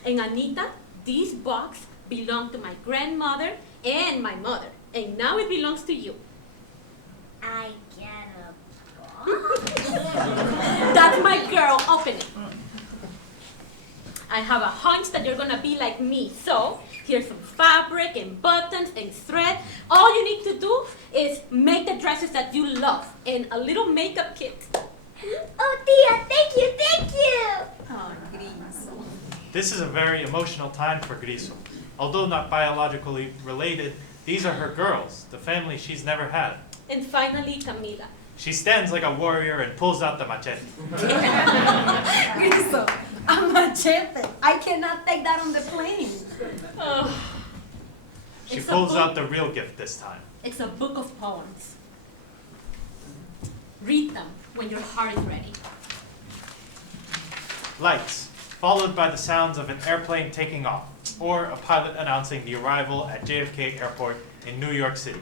And Anita, this box belonged to my grandmother and my mother. And now it belongs to you. I get a box. That's my girl. Open it. I have a hunch that you're gonna be like me. So here's some fabric and buttons and thread. All you need to do is make the dresses that you love and a little makeup kit. Oh, tía, thank you, thank you! Oh, Griso. This is a very emotional time for Griso. Although not biologically related, these are her girls, the family she's never had. And finally, Kamila. She stands like a warrior and pulls out the machete. Griso, a machete. I cannot take that on the plane. Oh, She It's a pulls book. out the real gift this time. it's a book of poems. Read them when your heart is ready. Lights, followed by the sounds of an airplane taking off, or a pilot announcing the arrival at JFK Airport in New York City.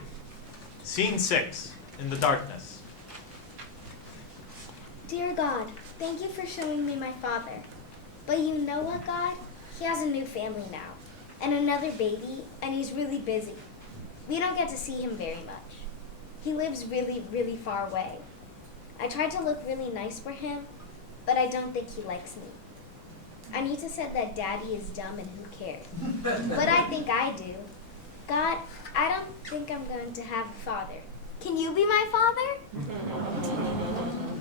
Scene 6, in the darkness. Dear God, thank you for showing me my father. But you know what, God? He has a new family now, and another baby, and he's really busy. We don't get to see him very much. He lives really, really far away. I tried to look really nice for him, but I don't think he likes me. Anita said that Daddy is dumb and who cares? But I think I do. God, I don't think I'm going to have a father. Can you be my father?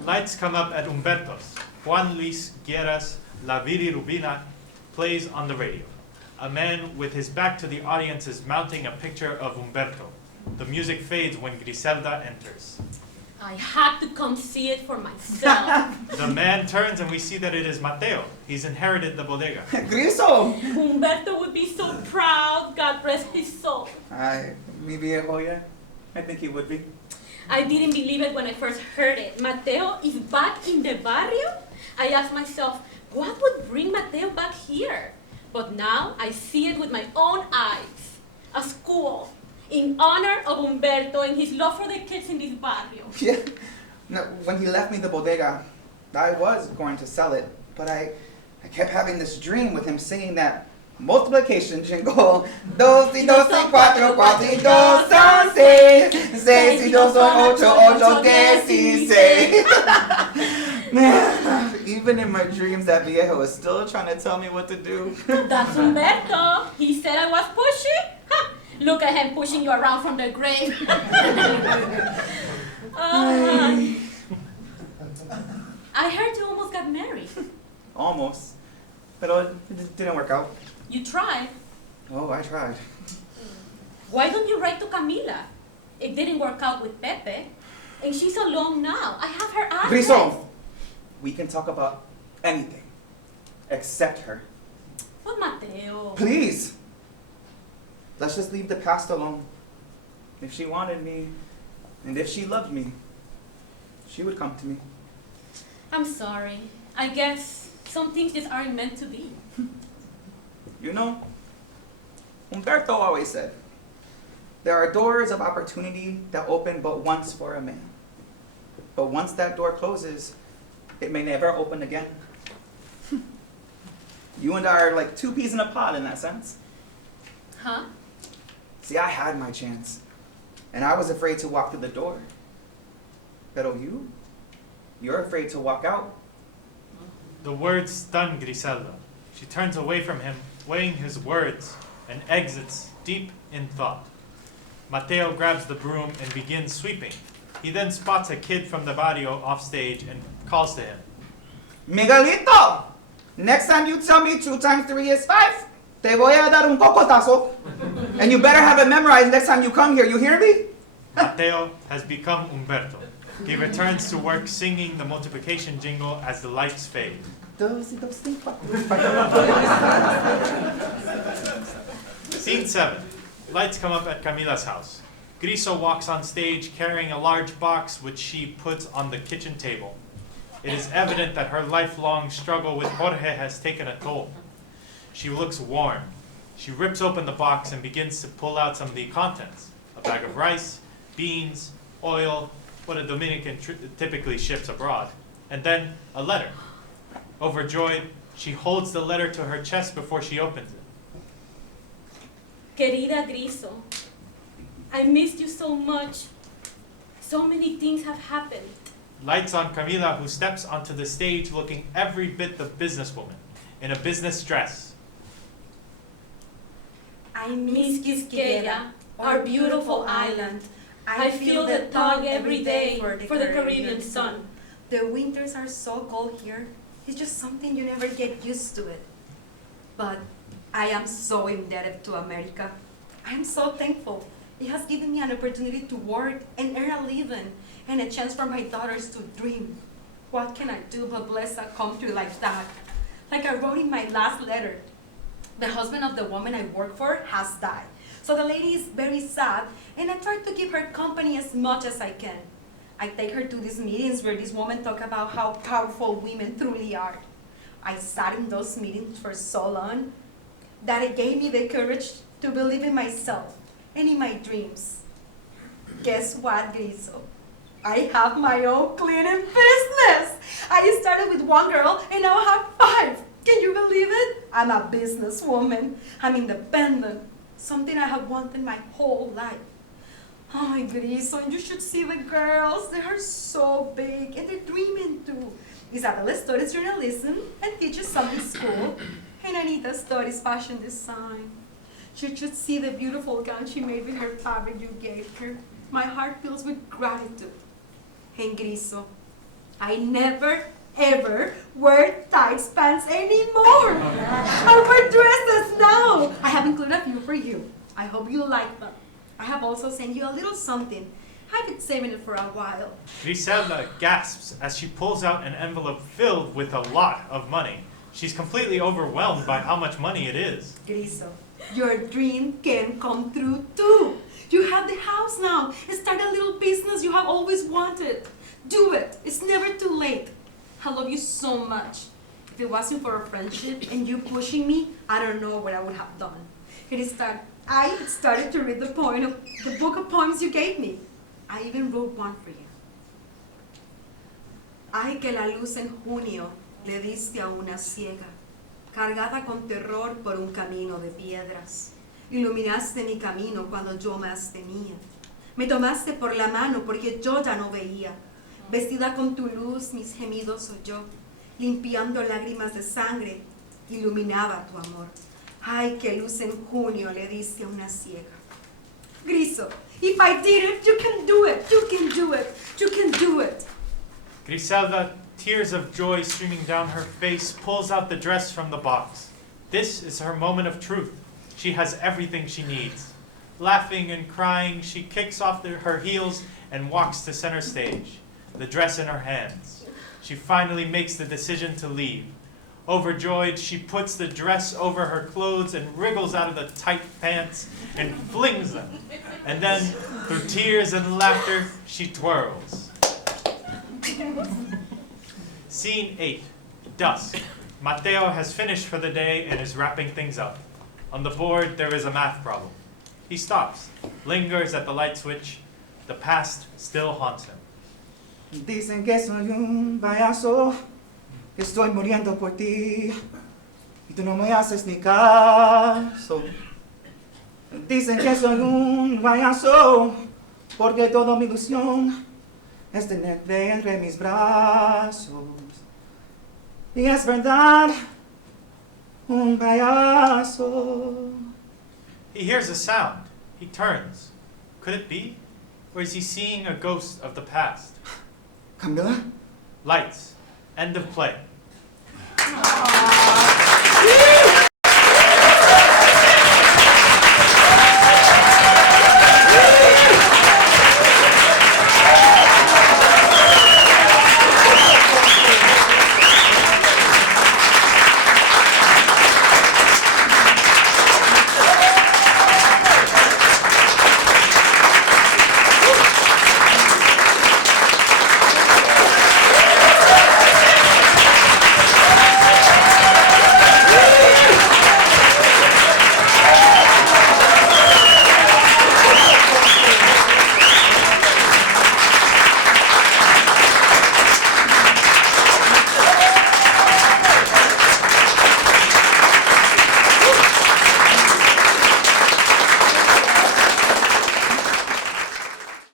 Lights come up at Humberto's. Juan Luis Guerra's La Bilirrubina plays on the radio. A man with his back to the audience is mounting a picture of Humberto. The music fades when Griselda enters. I had to come see it for myself. The man turns and we see that it is Mateo. He's inherited the bodega. Griso! Humberto would be so proud. God rest his soul. Ay, mi viejo, yeah. I think he would be. I didn't believe it when I first heard it. Mateo is back in the barrio? I asked myself, what would bring Mateo back here? But now I see it with my own eyes. A school in honor of Humberto and his love for the kids in this barrio. Yeah. No, when he left me the bodega, I was going to sell it, but I kept having this dream with him singing that multiplication jingle. Dos y dos y cuatro, cuatro y dos son seis. Seis y dos son ocho, ocho, dieciséis. Man, even in my dreams, that viejo is still trying to tell me what to do. That's Humberto. He said I was pushy. Ha! Look at him pushing you around from the grave. I heard you almost got married. Almost. But it didn't work out. You tried. Oh, I tried. Why don't you write to Kamila? It didn't work out with Pepe. And she's alone now. I have her address. Griso, we can talk about anything except her. But Mateo. Please. Let's just leave the past alone. If she wanted me, and if she loved me, she would come to me. I'm sorry. I guess some things just aren't meant to be. You know, Humberto always said, there are doors of opportunity that open but once for a man. But once that door closes, it may never open again. You and I are like two peas in a pod in that sense. Huh? See, I had my chance, and I was afraid to walk through the door. Pero you're afraid to walk out. The words stun Griselda. She turns away from him, weighing his words, and exits deep in thought. Mateo grabs the broom and begins sweeping. He then spots a kid from the barrio off stage and calls to him. Miguelito, next time you tell me 2 times 3 is 5, te voy a dar un cocotazo. And you better have it memorized next time you come here, you hear me? Mateo has become Humberto. He returns to work singing the multiplication jingle as the lights fade. Dos y dos y cuatro. Scene 7. Lights come up at Camila's house. Griso walks on stage carrying a large box which she puts on the kitchen table. It is evident that her lifelong struggle with Jorge has taken a toll. She looks worn. She rips open the box and begins to pull out some of the contents. A bag of rice, beans, oil, what a Dominican typically ships abroad, and then a letter. Overjoyed, she holds the letter to her chest before she opens it. Querida Griso, I missed you so much. So many things have happened. Lights on Kamila, who steps onto the stage looking every bit the businesswoman, in a business dress. I miss Quisqueya, our beautiful island. I feel the tug every day for the Caribbean sun. The winters are so cold here. It's just something you never get used to it. But I am so indebted to America. I am so thankful. It has given me an opportunity to work and earn a living and a chance for my daughters to dream. What can I do but bless a country like that? Like I wrote in my last letter, the husband of the woman I work for has died. So the lady is very sad, and I try to keep her company as much as I can. I take her to these meetings where these women talk about how powerful women truly are. I sat in those meetings for so long that it gave me the courage to believe in myself and in my dreams. Guess what, Griso? I have my own cleaning business. I started with one girl and now I have 5. Can you believe it? I'm a businesswoman. I'm independent. Something I have wanted my whole life. Oh, my Griso, you should see the girls. They are so big and they're dreaming too. Isabella studies journalism and teaches Sunday school. And Anita studies fashion design. You should see the beautiful gown she made with her fabric you gave her. My heart fills with gratitude. And Griso, I never, ever wear tight pants anymore. I wear dresses now. I have included a few for you. I hope you like them. I have also sent you a little something. I've been saving it for a while. Griselda gasps as she pulls out an envelope filled with a lot of money. She's completely overwhelmed by how much money it is. Griso, your dream can come true too. You have the house now. Start a little business you have always wanted. Do it. It's never too late. I love you so much. If it wasn't for our friendship and you pushing me, I don't know what I would have done. I started to read the book of poems you gave me. I even wrote one for you. Ay, que la luz en junio le diste a una ciega, cargada con terror por un camino de piedras. Iluminaste mi camino cuando yo más temía. Me tomaste por la mano porque yo ya no veía. Vestida con tu luz, mis gemidos oyó, limpiando lágrimas de sangre, iluminaba tu amor. Ay, qué luz en junio le diste a una ciega. Griso, if I did it, you can do it. You can do it. You can do it. Griselda, tears of joy streaming down her face, pulls out the dress from the box. This is her moment of truth. She has everything she needs. Laughing and crying, she kicks off her heels and walks to center stage, the dress in her hands. She finally makes the decision to leave. Overjoyed, she puts the dress over her clothes and wriggles out of the tight pants and flings them. And then, through tears and laughter, she twirls. Scene 8, dusk. Mateo has finished for the day and is wrapping things up. On the board, there is a math problem. He stops, lingers at the light switch. The past still haunts him. Dicen que soy un payaso, que estoy muriendo por ti, y tú no me haces ni caso. Dicen que soy un payaso, porque toda mi ilusión es tenerte entre mis brazos. Y es verdad, un payaso. He hears a sound. He turns. Could it be? Or is he seeing a ghost of the past? Kamila? Lights. End of play. Aww.